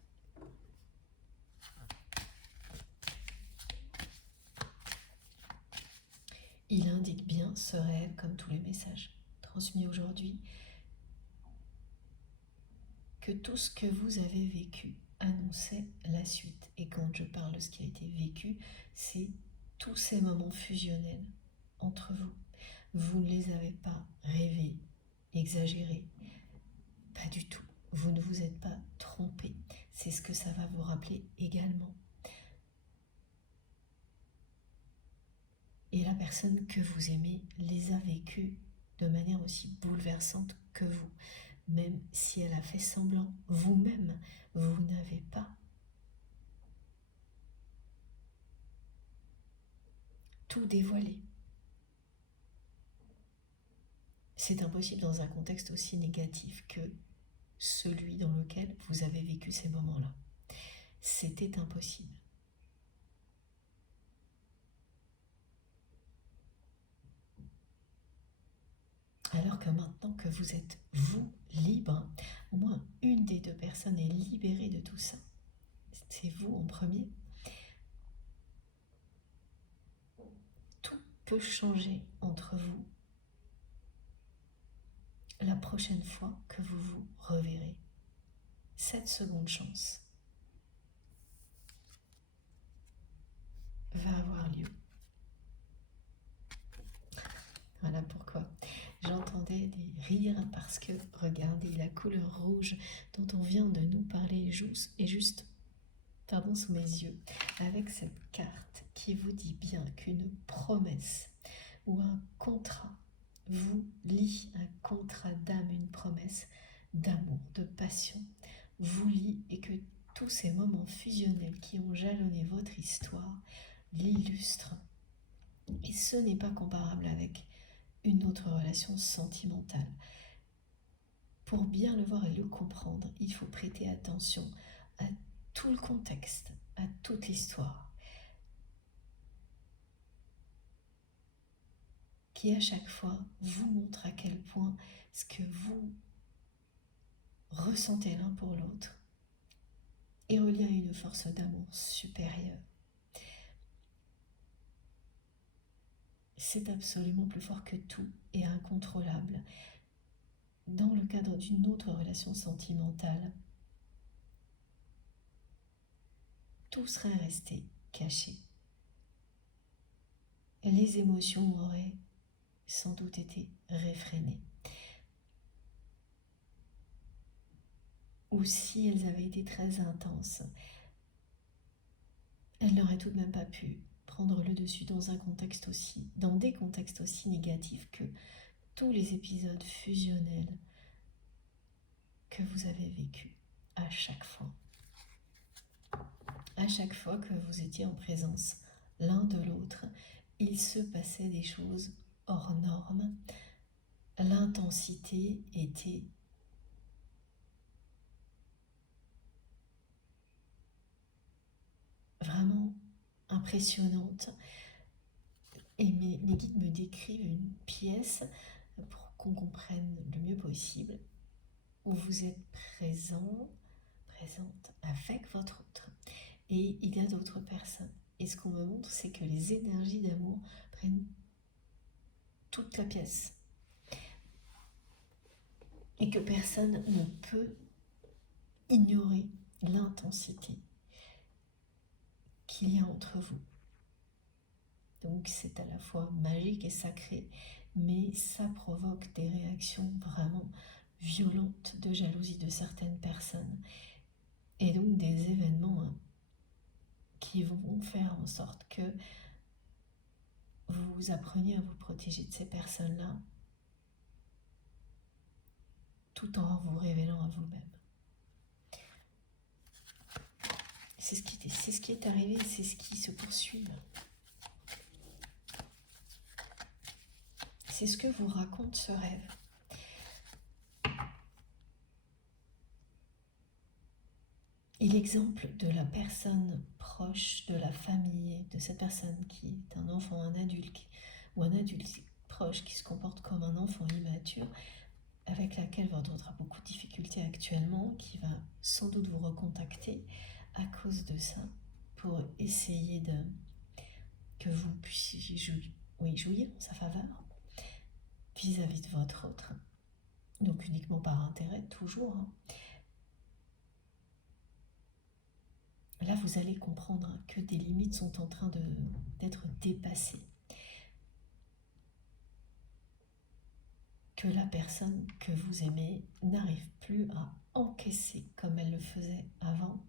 Il indique bien ce rêve, comme tous les messages transmis aujourd'hui, que tout ce que vous avez vécu annonçait la suite. Et quand je parle de ce qui a été vécu, c'est tous ces moments fusionnels entre vous. Vous ne les avez pas rêvés, exagérés, pas du tout. Vous ne vous êtes pas trompé. C'est ce que ça va vous rappeler également. Et la personne que vous aimez les a vécues de manière aussi bouleversante que vous. Même si elle a fait semblant, vous-même, vous n'avez pas tout dévoilé. C'est impossible dans un contexte aussi négatif que celui dans lequel vous avez vécu ces moments-là. C'était impossible. Alors que maintenant que vous êtes, vous, libre, au moins une des 2 personnes est libérée de tout ça. C'est vous en premier. Tout peut changer entre vous la prochaine fois que vous vous reverrez. Cette seconde chance va avoir lieu. Voilà pourquoi j'entendais des rires, parce que regardez la couleur rouge dont on vient de nous parler est juste sous mes yeux, avec cette carte qui vous dit bien qu'une promesse ou un contrat vous lie, un contrat d'âme, une promesse d'amour, de passion, vous lie, et que tous ces moments fusionnels qui ont jalonné votre histoire l'illustrent. Et ce n'est pas comparable avec une autre relation sentimentale. Pour bien le voir et le comprendre, il faut prêter attention à tout le contexte, à toute l'histoire, qui à chaque fois vous montre à quel point ce que vous ressentez l'un pour l'autre est relié à une force d'amour supérieure. C'est absolument plus fort que tout et incontrôlable. Dans le cadre d'une autre relation sentimentale, tout serait resté caché. Les émotions auraient sans doute été réfrénées. Ou si elles avaient été très intenses, elles n'auraient tout de même pas pu prendre le dessus dans des contextes aussi négatifs que tous les épisodes fusionnels que vous avez vécus à chaque fois. À chaque fois que vous étiez en présence l'un de l'autre, il se passait des choses hors normes. L'intensité était vraiment impressionnante. Et mes guides me décrivent une pièce, pour qu'on comprenne le mieux possible, où vous êtes présente avec votre autre. Et il y a d'autres personnes. Et ce qu'on me montre, c'est que les énergies d'amour prennent toute la pièce. Et que personne ne peut ignorer l'intensité qu'il y a entre vous. Donc c'est à la fois magique et sacré, mais ça provoque des réactions vraiment violentes de jalousie de certaines personnes. Et donc des événements qui vont faire en sorte que vous appreniez à vous protéger de ces personnes-là, tout en vous révélant à vous-même. C'est ce qui est arrivé, c'est ce qui se poursuit. C'est ce que vous raconte ce rêve. Et l'exemple de la personne proche, de la famille, de cette personne qui est un enfant, un adulte, ou un adulte proche qui se comporte comme un enfant immature, avec laquelle votre autre a beaucoup de difficultés actuellement, qui va sans doute vous recontacter à cause de ça, pour essayer que vous puissiez jouir en sa faveur vis-à-vis de votre autre. Donc uniquement par intérêt, toujours. Là, vous allez comprendre que des limites sont en train d'être dépassées. Que la personne que vous aimez n'arrive plus à encaisser comme elle le faisait avant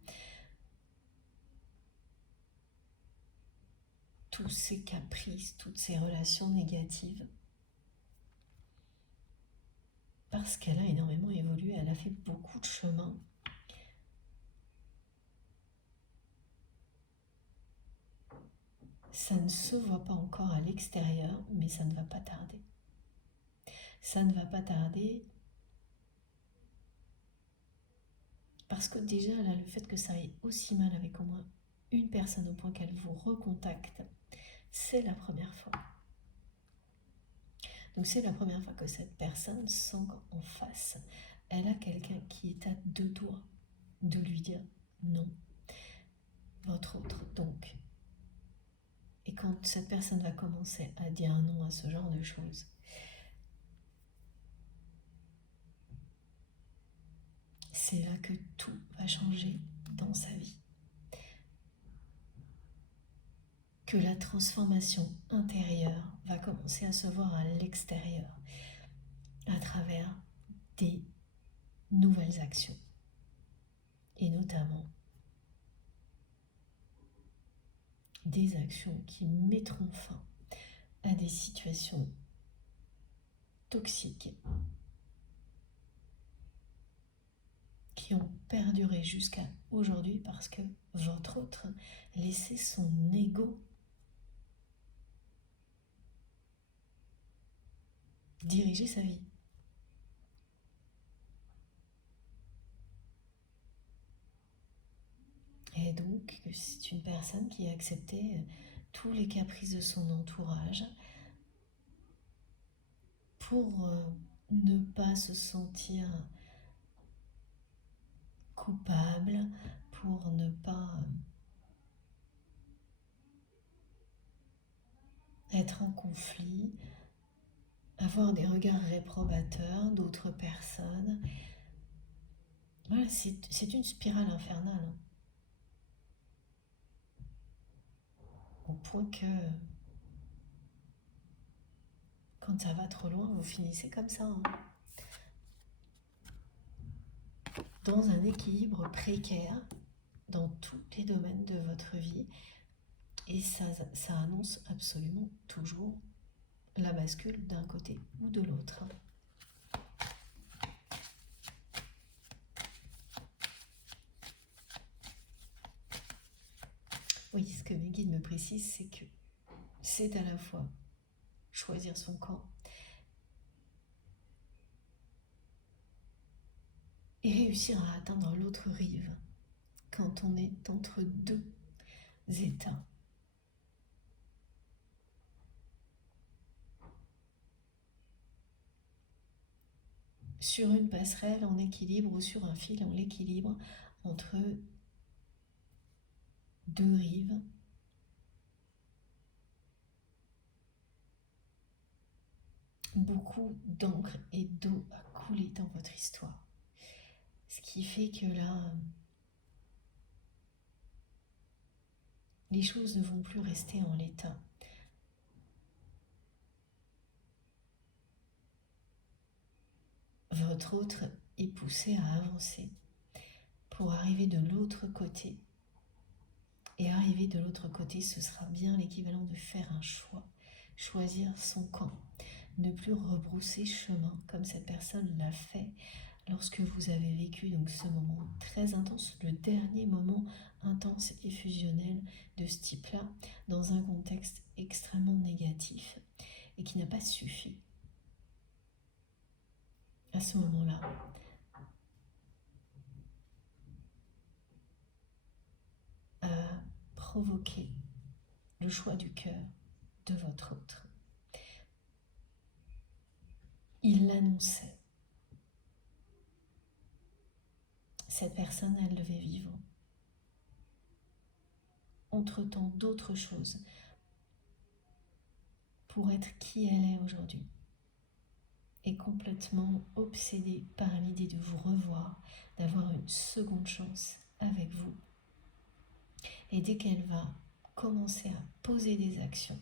tous ces caprices, toutes ces relations négatives. Parce qu'elle a énormément évolué, elle a fait beaucoup de chemin. Ça ne se voit pas encore à l'extérieur, mais ça ne va pas tarder. Ça ne va pas tarder parce que déjà, là, le fait que ça aille aussi mal avec au moins une personne au point qu'elle vous recontacte, c'est la première fois. Donc c'est la première fois que cette personne sent qu'en face, elle a quelqu'un qui est à deux doigts de lui dire non, votre autre. Donc, et quand cette personne va commencer à dire non à ce genre de choses, c'est là que tout va changer dans sa vie. Que la transformation intérieure va commencer à se voir à l'extérieur, à travers des nouvelles actions. Et notamment des actions qui mettront fin à des situations toxiques qui ont perduré jusqu'à aujourd'hui parce que votre autre laissait son ego diriger sa vie. Et donc, c'est une personne qui a accepté tous les caprices de son entourage pour ne pas se sentir coupable, pour ne pas être en conflit, avoir des regards réprobateurs d'autres personnes. Voilà, c'est une spirale infernale. Au point que quand ça va trop loin, vous finissez comme ça. Dans un équilibre précaire dans tous les domaines de votre vie. Et ça annonce absolument toujours la bascule d'un côté ou de l'autre. Oui, ce que mes guides me précisent, c'est que c'est à la fois choisir son camp et réussir à atteindre l'autre rive quand on est entre deux états. Sur une passerelle en équilibre ou sur un fil en équilibre entre deux rives. Beaucoup d'encre et d'eau a coulé dans votre histoire. Ce qui fait que là, les choses ne vont plus rester en l'état. Votre autre est poussé à avancer pour arriver de l'autre côté. Et arriver de l'autre côté, ce sera bien l'équivalent de faire un choix, choisir son camp, ne plus rebrousser chemin comme cette personne l'a fait lorsque vous avez vécu donc ce moment très intense, le dernier moment intense et fusionnel de ce type-là, dans un contexte extrêmement négatif et qui n'a pas suffi. À ce moment-là, a provoqué le choix du cœur de votre autre. Il l'annonçait. Cette personne, elle devait vivre entre-temps d'autres choses pour être qui elle est aujourd'hui. Et complètement obsédée par l'idée de vous revoir, d'avoir une seconde chance avec vous. Et dès qu'elle va commencer à poser des actions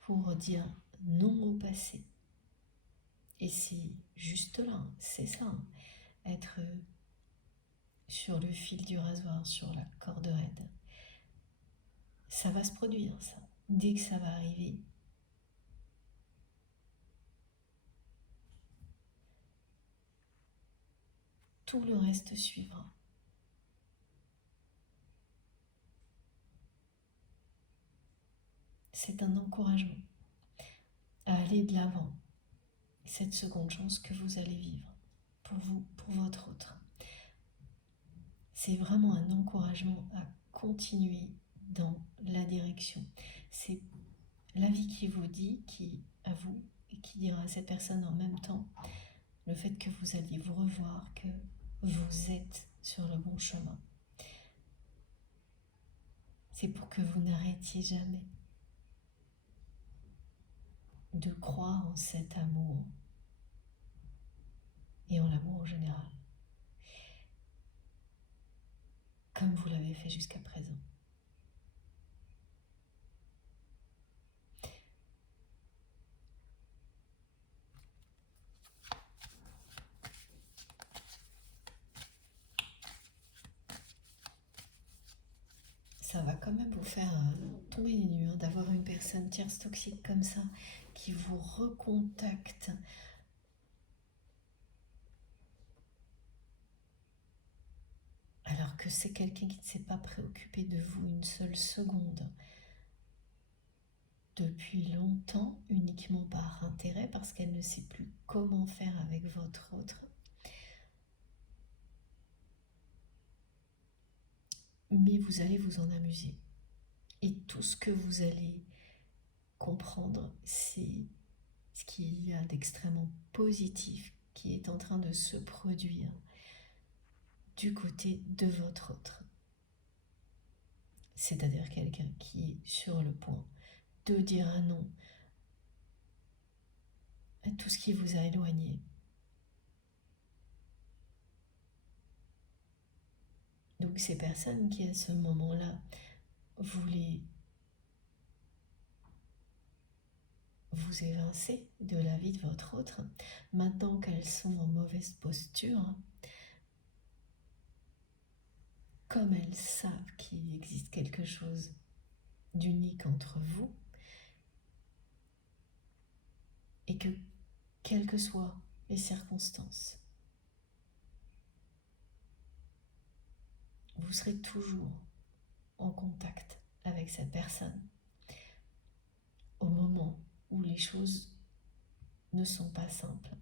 pour dire non au passé, et c'est juste là, c'est ça, être sur le fil du rasoir, sur la corde raide, ça va se produire, ça. Dès que ça va arriver, tout le reste suivra. C'est un encouragement à aller de l'avant. Cette seconde chance que vous allez vivre, pour vous, pour votre autre. C'est vraiment un encouragement à continuer dans la direction. C'est la vie qui vous dit, qui à vous, et qui dira à cette personne en même temps, le fait que vous alliez vous revoir, que vous êtes sur le bon chemin. C'est pour que vous n'arrêtiez jamais de croire en cet amour et en l'amour en général, comme vous l'avez fait jusqu'à présent. Ça va quand même vous faire tomber les nues d'avoir une personne tierce toxique comme ça qui vous recontacte alors que c'est quelqu'un qui ne s'est pas préoccupé de vous une seule seconde depuis longtemps, uniquement par intérêt, parce qu'elle ne sait plus comment faire avec votre autre. Mais vous allez vous en amuser. Et tout ce que vous allez comprendre, c'est ce qu'il y a d'extrêmement positif qui est en train de se produire du côté de votre autre. C'est-à-dire quelqu'un qui est sur le point de dire un non à tout ce qui vous a éloigné. Donc ces personnes qui à ce moment-là voulaient vous évincer de la vie de votre autre, maintenant qu'elles sont en mauvaise posture, comme elles savent qu'il existe quelque chose d'unique entre vous, et que, quelles que soient les circonstances, vous serez toujours en contact avec cette personne au moment où les choses ne sont pas simples.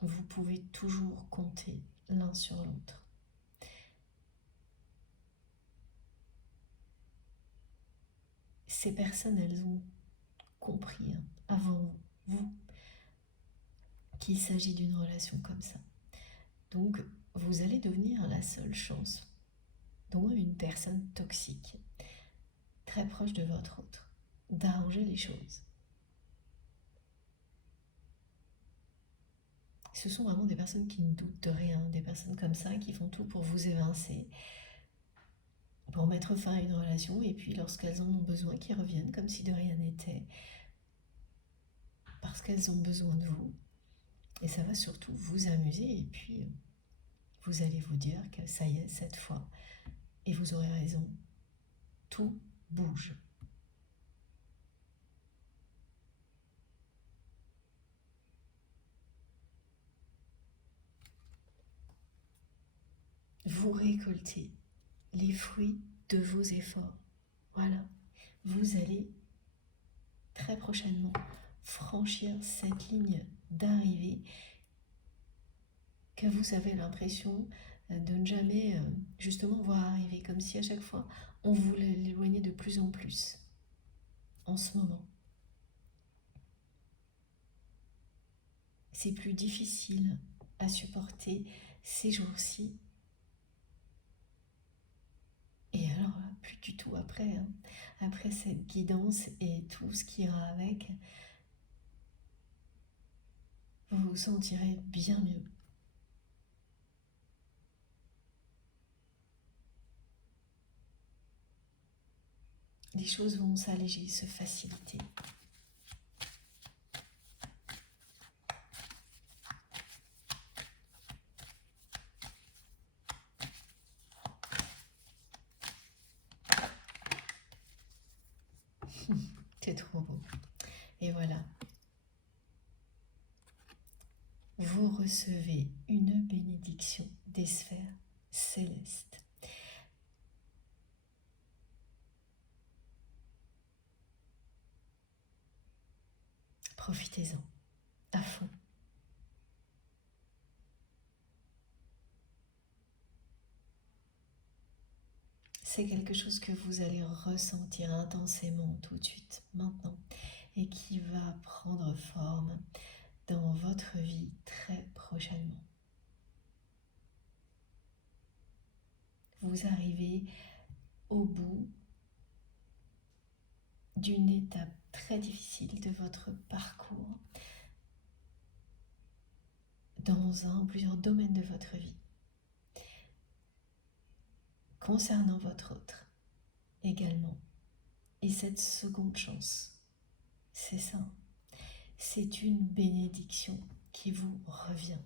Vous pouvez toujours compter l'un sur l'autre. Ces personnes, elles ont compris avant vous qu'il s'agit d'une relation comme ça. Donc, vous allez devenir la seule chance dont une personne toxique, très proche de votre autre, d'arranger les choses. Ce sont vraiment des personnes qui ne doutent de rien, des personnes comme ça qui font tout pour vous évincer, pour mettre fin à une relation, et puis lorsqu'elles en ont besoin, qui reviennent comme si de rien n'était, parce qu'elles ont besoin de vous. Et ça va surtout vous amuser, et puis vous allez vous dire que ça y est, cette fois, et vous aurez raison, tout bouge. Vous récoltez les fruits de vos efforts. Voilà, vous allez très prochainement franchir cette ligne d'arrivée que vous avez l'impression de ne jamais justement voir arriver, comme si à chaque fois on voulait l'éloigner de plus en plus en ce moment. C'est plus difficile à supporter ces jours-ci. Et alors, plus du tout après, hein. Après cette guidance et tout ce qui ira avec, vous vous sentirez bien mieux. Les choses vont s'alléger, se faciliter. C'est trop beau. Et voilà. Vous recevez une bénédiction des sphères célestes. Profitez-en à fond. C'est quelque chose que vous allez ressentir intensément tout de suite, maintenant, et qui va prendre forme dans votre vie très prochainement. Vous arrivez au bout d'une étape très difficile de votre parcours dans un ou plusieurs domaines de votre vie. Concernant votre autre également. Et cette seconde chance, c'est ça. C'est une bénédiction qui vous revient.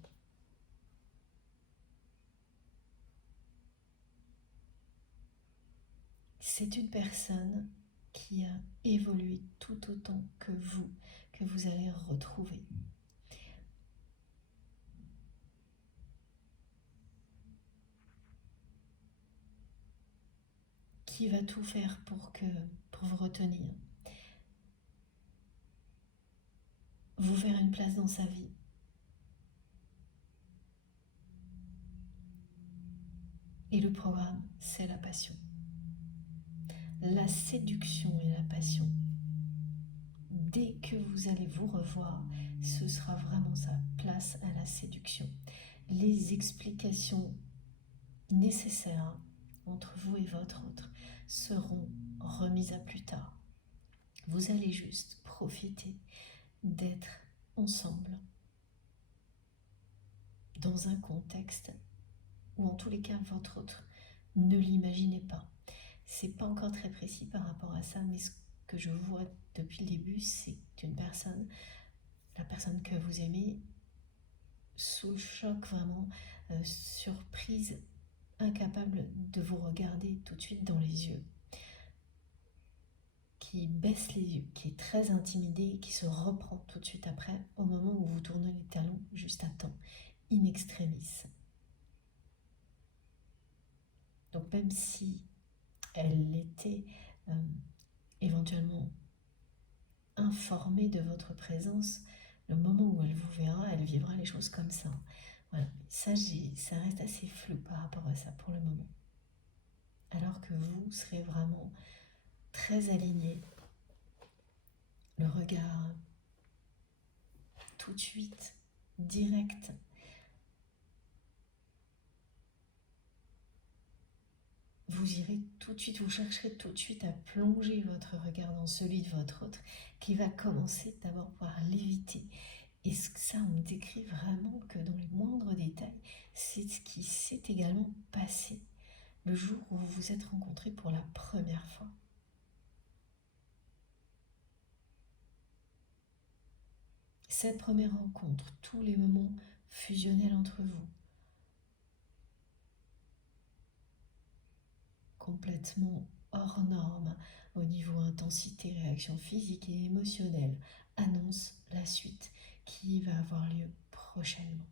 C'est une personne qui a évolué tout autant que vous allez retrouver. Qui va tout faire pour vous retenir, vous faire une place dans sa vie. Et le programme, c'est la passion. La séduction et la passion. Dès que vous allez vous revoir, ce sera vraiment sa place à la séduction. Les explications nécessaires entre vous et votre autre seront remises à plus tard. Vous allez juste profiter d'être ensemble dans un contexte où en tous les cas votre autre ne l'imaginez pas. C'est pas encore très précis par rapport à ça, mais ce que je vois depuis le début, c'est une personne, la personne que vous aimez, sous le choc vraiment, surprise, incapable de vous regarder tout de suite dans les yeux, qui baisse les yeux, qui est très intimidé et qui se reprend tout de suite après, au moment où vous tournez les talons juste à temps, in extremis. Donc même si elle était éventuellement informée de votre présence, le moment où elle vous verra, elle vivra les choses comme ça. Voilà, ça reste assez flou par rapport à ça pour le moment. Alors que vous serez vraiment très aligné, le regard tout de suite, direct. Vous irez tout de suite, vous chercherez tout de suite à plonger votre regard dans celui de votre autre, qui va commencer d'abord par l'éviter. Et ça, on décrit vraiment que dans les moindres détails, c'est ce qui s'est également passé le jour où vous vous êtes rencontrés pour la première fois. Cette première rencontre, tous les moments fusionnels entre vous, complètement hors norme au niveau intensité, réaction physique et émotionnelle, annonce la suite qui va avoir lieu prochainement.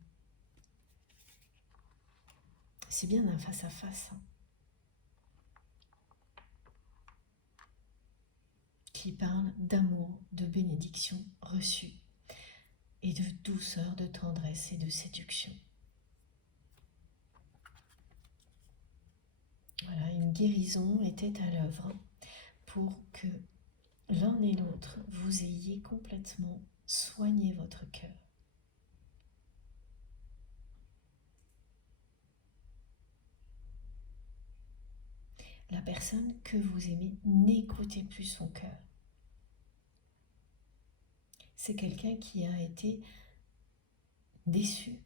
C'est bien un face-à-face qui parle d'amour, de bénédiction reçue et de douceur, de tendresse et de séduction. Voilà, une guérison était à l'œuvre pour que l'un et l'autre, vous ayez complètement soigné votre cœur. La personne que vous aimez, n'écoutez plus son cœur. C'est quelqu'un qui a été déçu.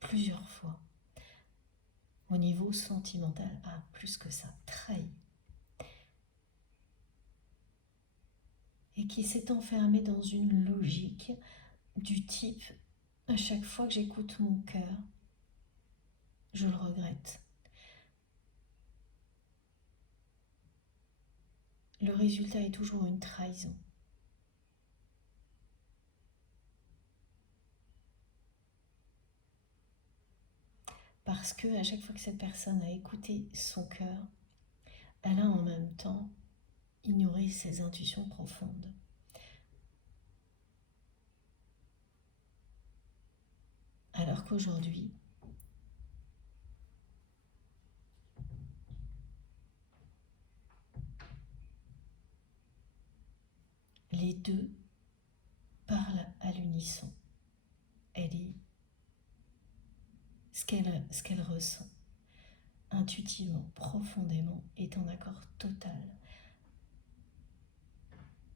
Plusieurs fois. Au niveau sentimental, plus que ça, trahi. Et qui s'est enfermé dans une logique du type, à chaque fois que j'écoute mon cœur, je le regrette. Le résultat est toujours une trahison. Parce que à chaque fois que cette personne a écouté son cœur, elle a en même temps ignoré ses intuitions profondes. Alors qu'aujourd'hui, les deux parlent à l'unisson. Elle est ce qu'elle ressent intuitivement, profondément, est en accord total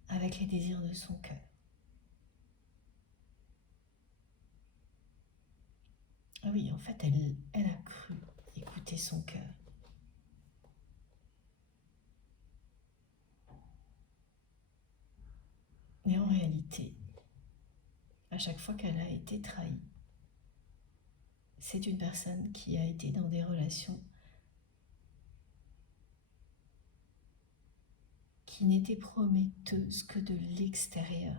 avec les désirs de son cœur. Ah oui, en fait, elle a cru écouter son cœur. Mais en réalité, à chaque fois qu'elle a été trahie, c'est une personne qui a été dans des relations qui n'étaient prometteuses que de l'extérieur.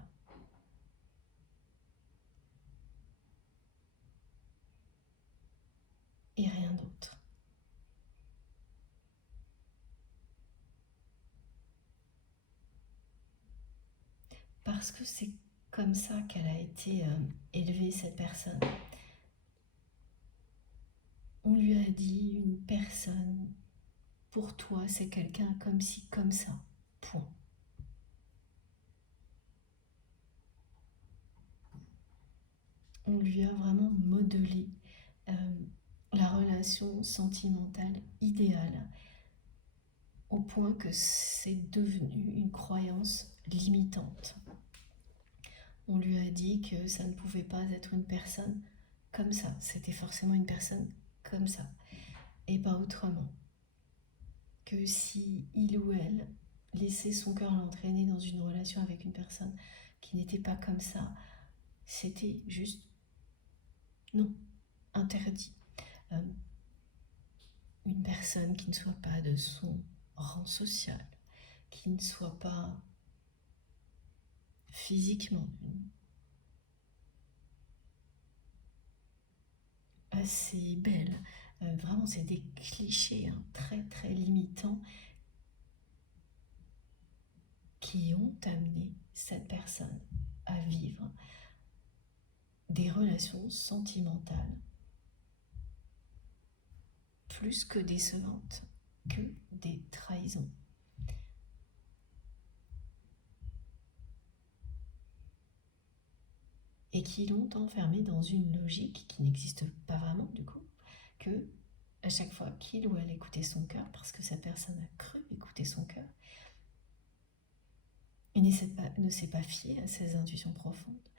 Et rien d'autre. Parce que c'est comme ça qu'elle a été élevée, cette personne. On lui a dit, une personne, pour toi, c'est quelqu'un comme ci, comme ça. Point. On lui a vraiment modelé la relation sentimentale idéale, au point que c'est devenu une croyance limitante. On lui a dit que ça ne pouvait pas être une personne comme ça, c'était forcément une personne comme ça, et pas autrement. Que si il ou elle laissait son cœur l'entraîner dans une relation avec une personne qui n'était pas comme ça, c'était juste non, interdit. Une personne qui ne soit pas de son rang social, qui ne soit pas physiquement assez belle. Vraiment, c'est des clichés très très limitants qui ont amené cette personne à vivre des relations sentimentales plus que décevantes, que des trahisons. Et qui l'ont enfermé dans une logique qui n'existe pas vraiment du coup, que à chaque fois qu'il ou elle écoutait son cœur, parce que cette personne a cru écouter son cœur, et ne s'est pas fiée à ses intuitions profondes,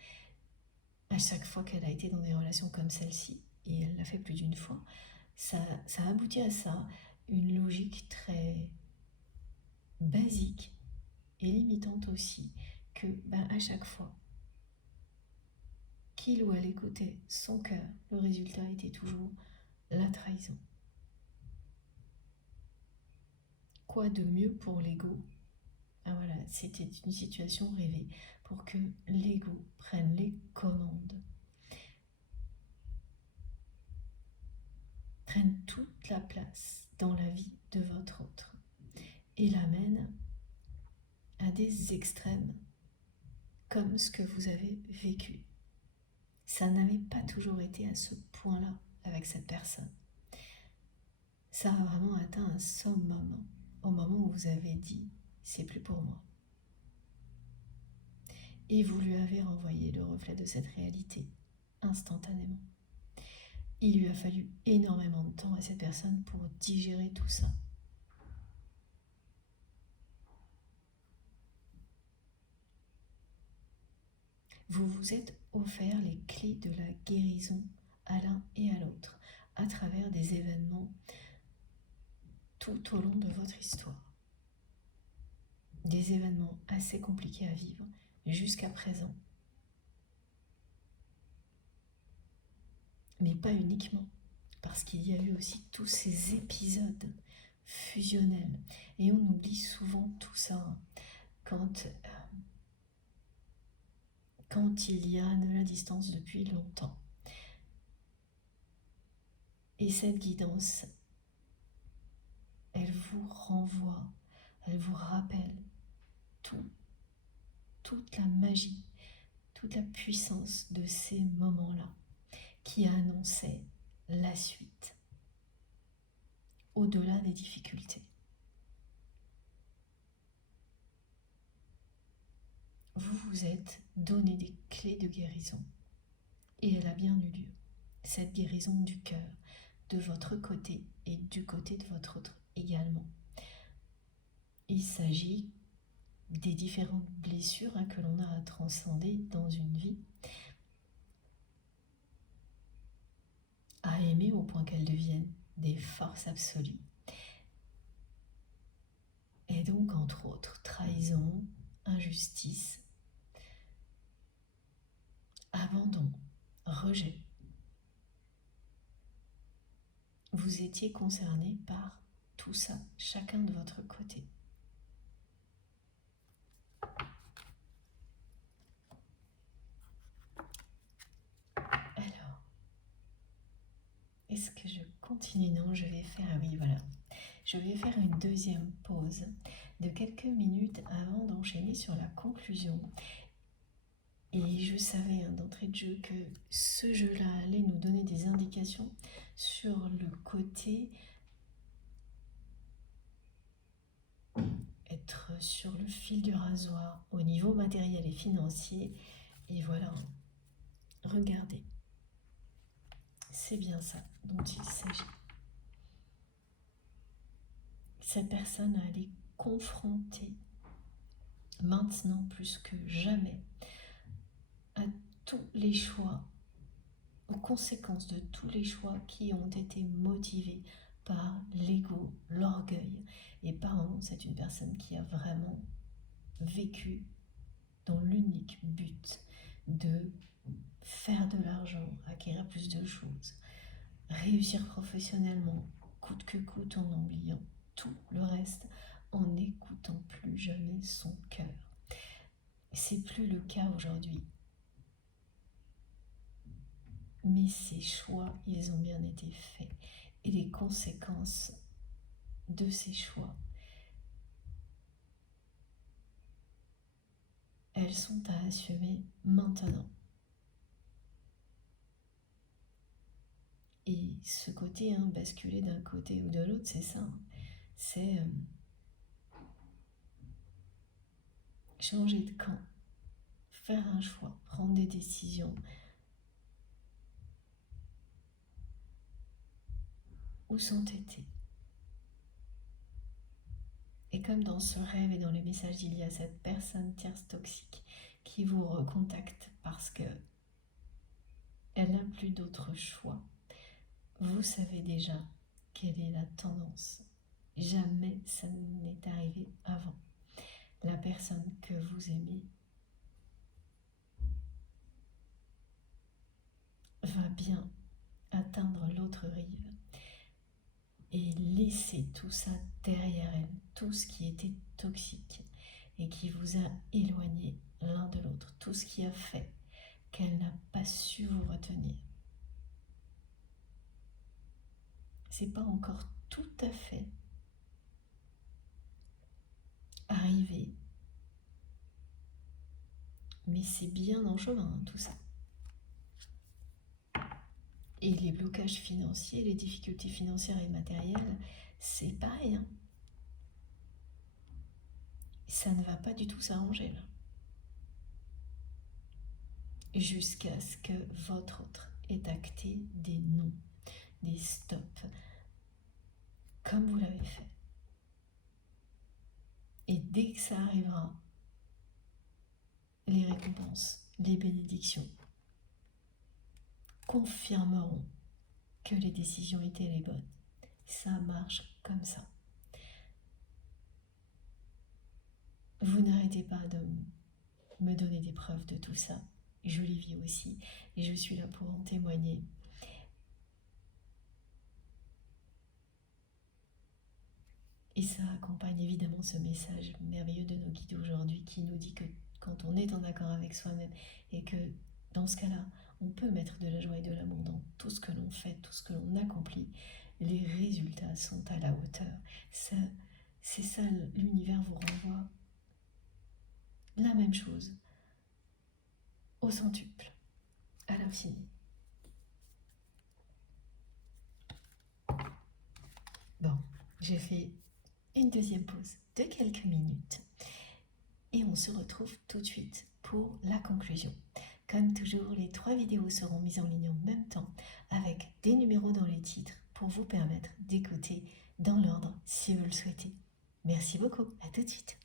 à chaque fois qu'elle a été dans des relations comme celle-ci, et elle l'a fait plus d'une fois, ça aboutit à ça, une logique très basique et limitante aussi, que à chaque fois qu'il ou elle écoutait son cœur, le résultat était toujours la trahison. Quoi de mieux pour l'ego? Voilà, c'était une situation rêvée pour que l'ego prenne les commandes, prenne toute la place dans la vie de votre autre et l'amène à des extrêmes comme ce que vous avez vécu. Ça n'avait pas toujours été à ce point-là avec cette personne. Ça a vraiment atteint un summum au moment où vous avez dit « c'est plus pour moi ». Et vous lui avez renvoyé le reflet de cette réalité instantanément. Il lui a fallu énormément de temps à cette personne pour digérer tout ça. Vous vous êtes offert les clés de la guérison à l'un et à l'autre à travers des événements tout au long de votre histoire. Des événements assez compliqués à vivre jusqu'à présent. Mais pas uniquement, parce qu'il y a eu aussi tous ces épisodes fusionnels. Et on oublie souvent tout ça quand il y a de la distance depuis longtemps. Et cette guidance, elle vous renvoie, elle vous rappelle toute la magie, toute la puissance de ces moments-là qui annonçaient la suite, au-delà des difficultés. Vous vous êtes donné des clés de guérison et elle a bien eu lieu, cette guérison du cœur, de votre côté et du côté de votre autre également. Il s'agit des différentes blessures que l'on a à transcender dans une vie, à aimer au point qu'elles deviennent des forces absolues. Et donc, entre autres, trahison, injustice, abandon, rejet. Vous étiez concerné par tout ça, chacun de votre côté. Alors, est-ce que je continue? Non, je vais faire, oui, voilà. Je vais faire une deuxième pause de quelques minutes avant d'enchaîner sur la conclusion. Et je savais d'entrée de jeu que ce jeu-là allait nous donner des indications sur le côté être sur le fil du rasoir au niveau matériel et financier. Et voilà, regardez, c'est bien ça dont il s'agit. Cette personne elle est confrontée maintenant plus que jamais à tous les choix, aux conséquences de tous les choix qui ont été motivés par l'ego, l'orgueil. Et par moments, c'est une personne qui a vraiment vécu dans l'unique but de faire de l'argent, acquérir plus de choses, réussir professionnellement, coûte que coûte, en oubliant tout le reste, en n'écoutant plus jamais son cœur. C'est plus le cas aujourd'hui. Mais ces choix, ils ont bien été faits. Et les conséquences de ces choix, elles sont à assumer maintenant. Et ce côté, basculer d'un côté ou de l'autre, c'est ça. C'est changer de camp, faire un choix, prendre des décisions. Ou s'entêter. Et comme dans ce rêve et dans les messages, il y a cette personne tierce toxique qui vous recontacte parce que elle n'a plus d'autre choix. Vous savez déjà quelle est la tendance. Jamais ça n'est arrivé avant. La personne que vous aimez va bien atteindre l'autre rive et laisser tout ça derrière elle, tout ce qui était toxique et qui vous a éloigné l'un de l'autre, tout ce qui a fait qu'elle n'a pas su vous retenir. C'est pas encore tout à fait arrivé, Mais c'est bien en chemin, hein, tout ça. Et les blocages financiers, les difficultés financières et matérielles, c'est pareil, hein. Ça ne va pas du tout s'arranger là. Jusqu'à ce que votre autre ait acté des non, des stops, comme vous l'avez fait. Et dès que ça arrivera, les récompenses, les bénédictions confirmeront que les décisions étaient les bonnes. Ça marche comme ça. Vous n'arrêtez pas de me donner des preuves de tout ça. Je les vis aussi et je suis là pour en témoigner. Et ça accompagne évidemment ce message merveilleux de nos guides aujourd'hui qui nous dit que quand on est en accord avec soi-même et que dans ce cas-là, on peut mettre de la joie et de l'amour dans tout ce que l'on fait, tout ce que l'on accomplit, les résultats sont à la hauteur. C'est ça, l'univers vous renvoie la même chose, au centuple, à l'infini. Bon, j'ai fait une deuxième pause de quelques minutes et on se retrouve tout de suite pour la conclusion. Comme toujours, les 3 vidéos seront mises en ligne en même temps avec des numéros dans les titres pour vous permettre d'écouter dans l'ordre si vous le souhaitez. Merci beaucoup, à tout de suite.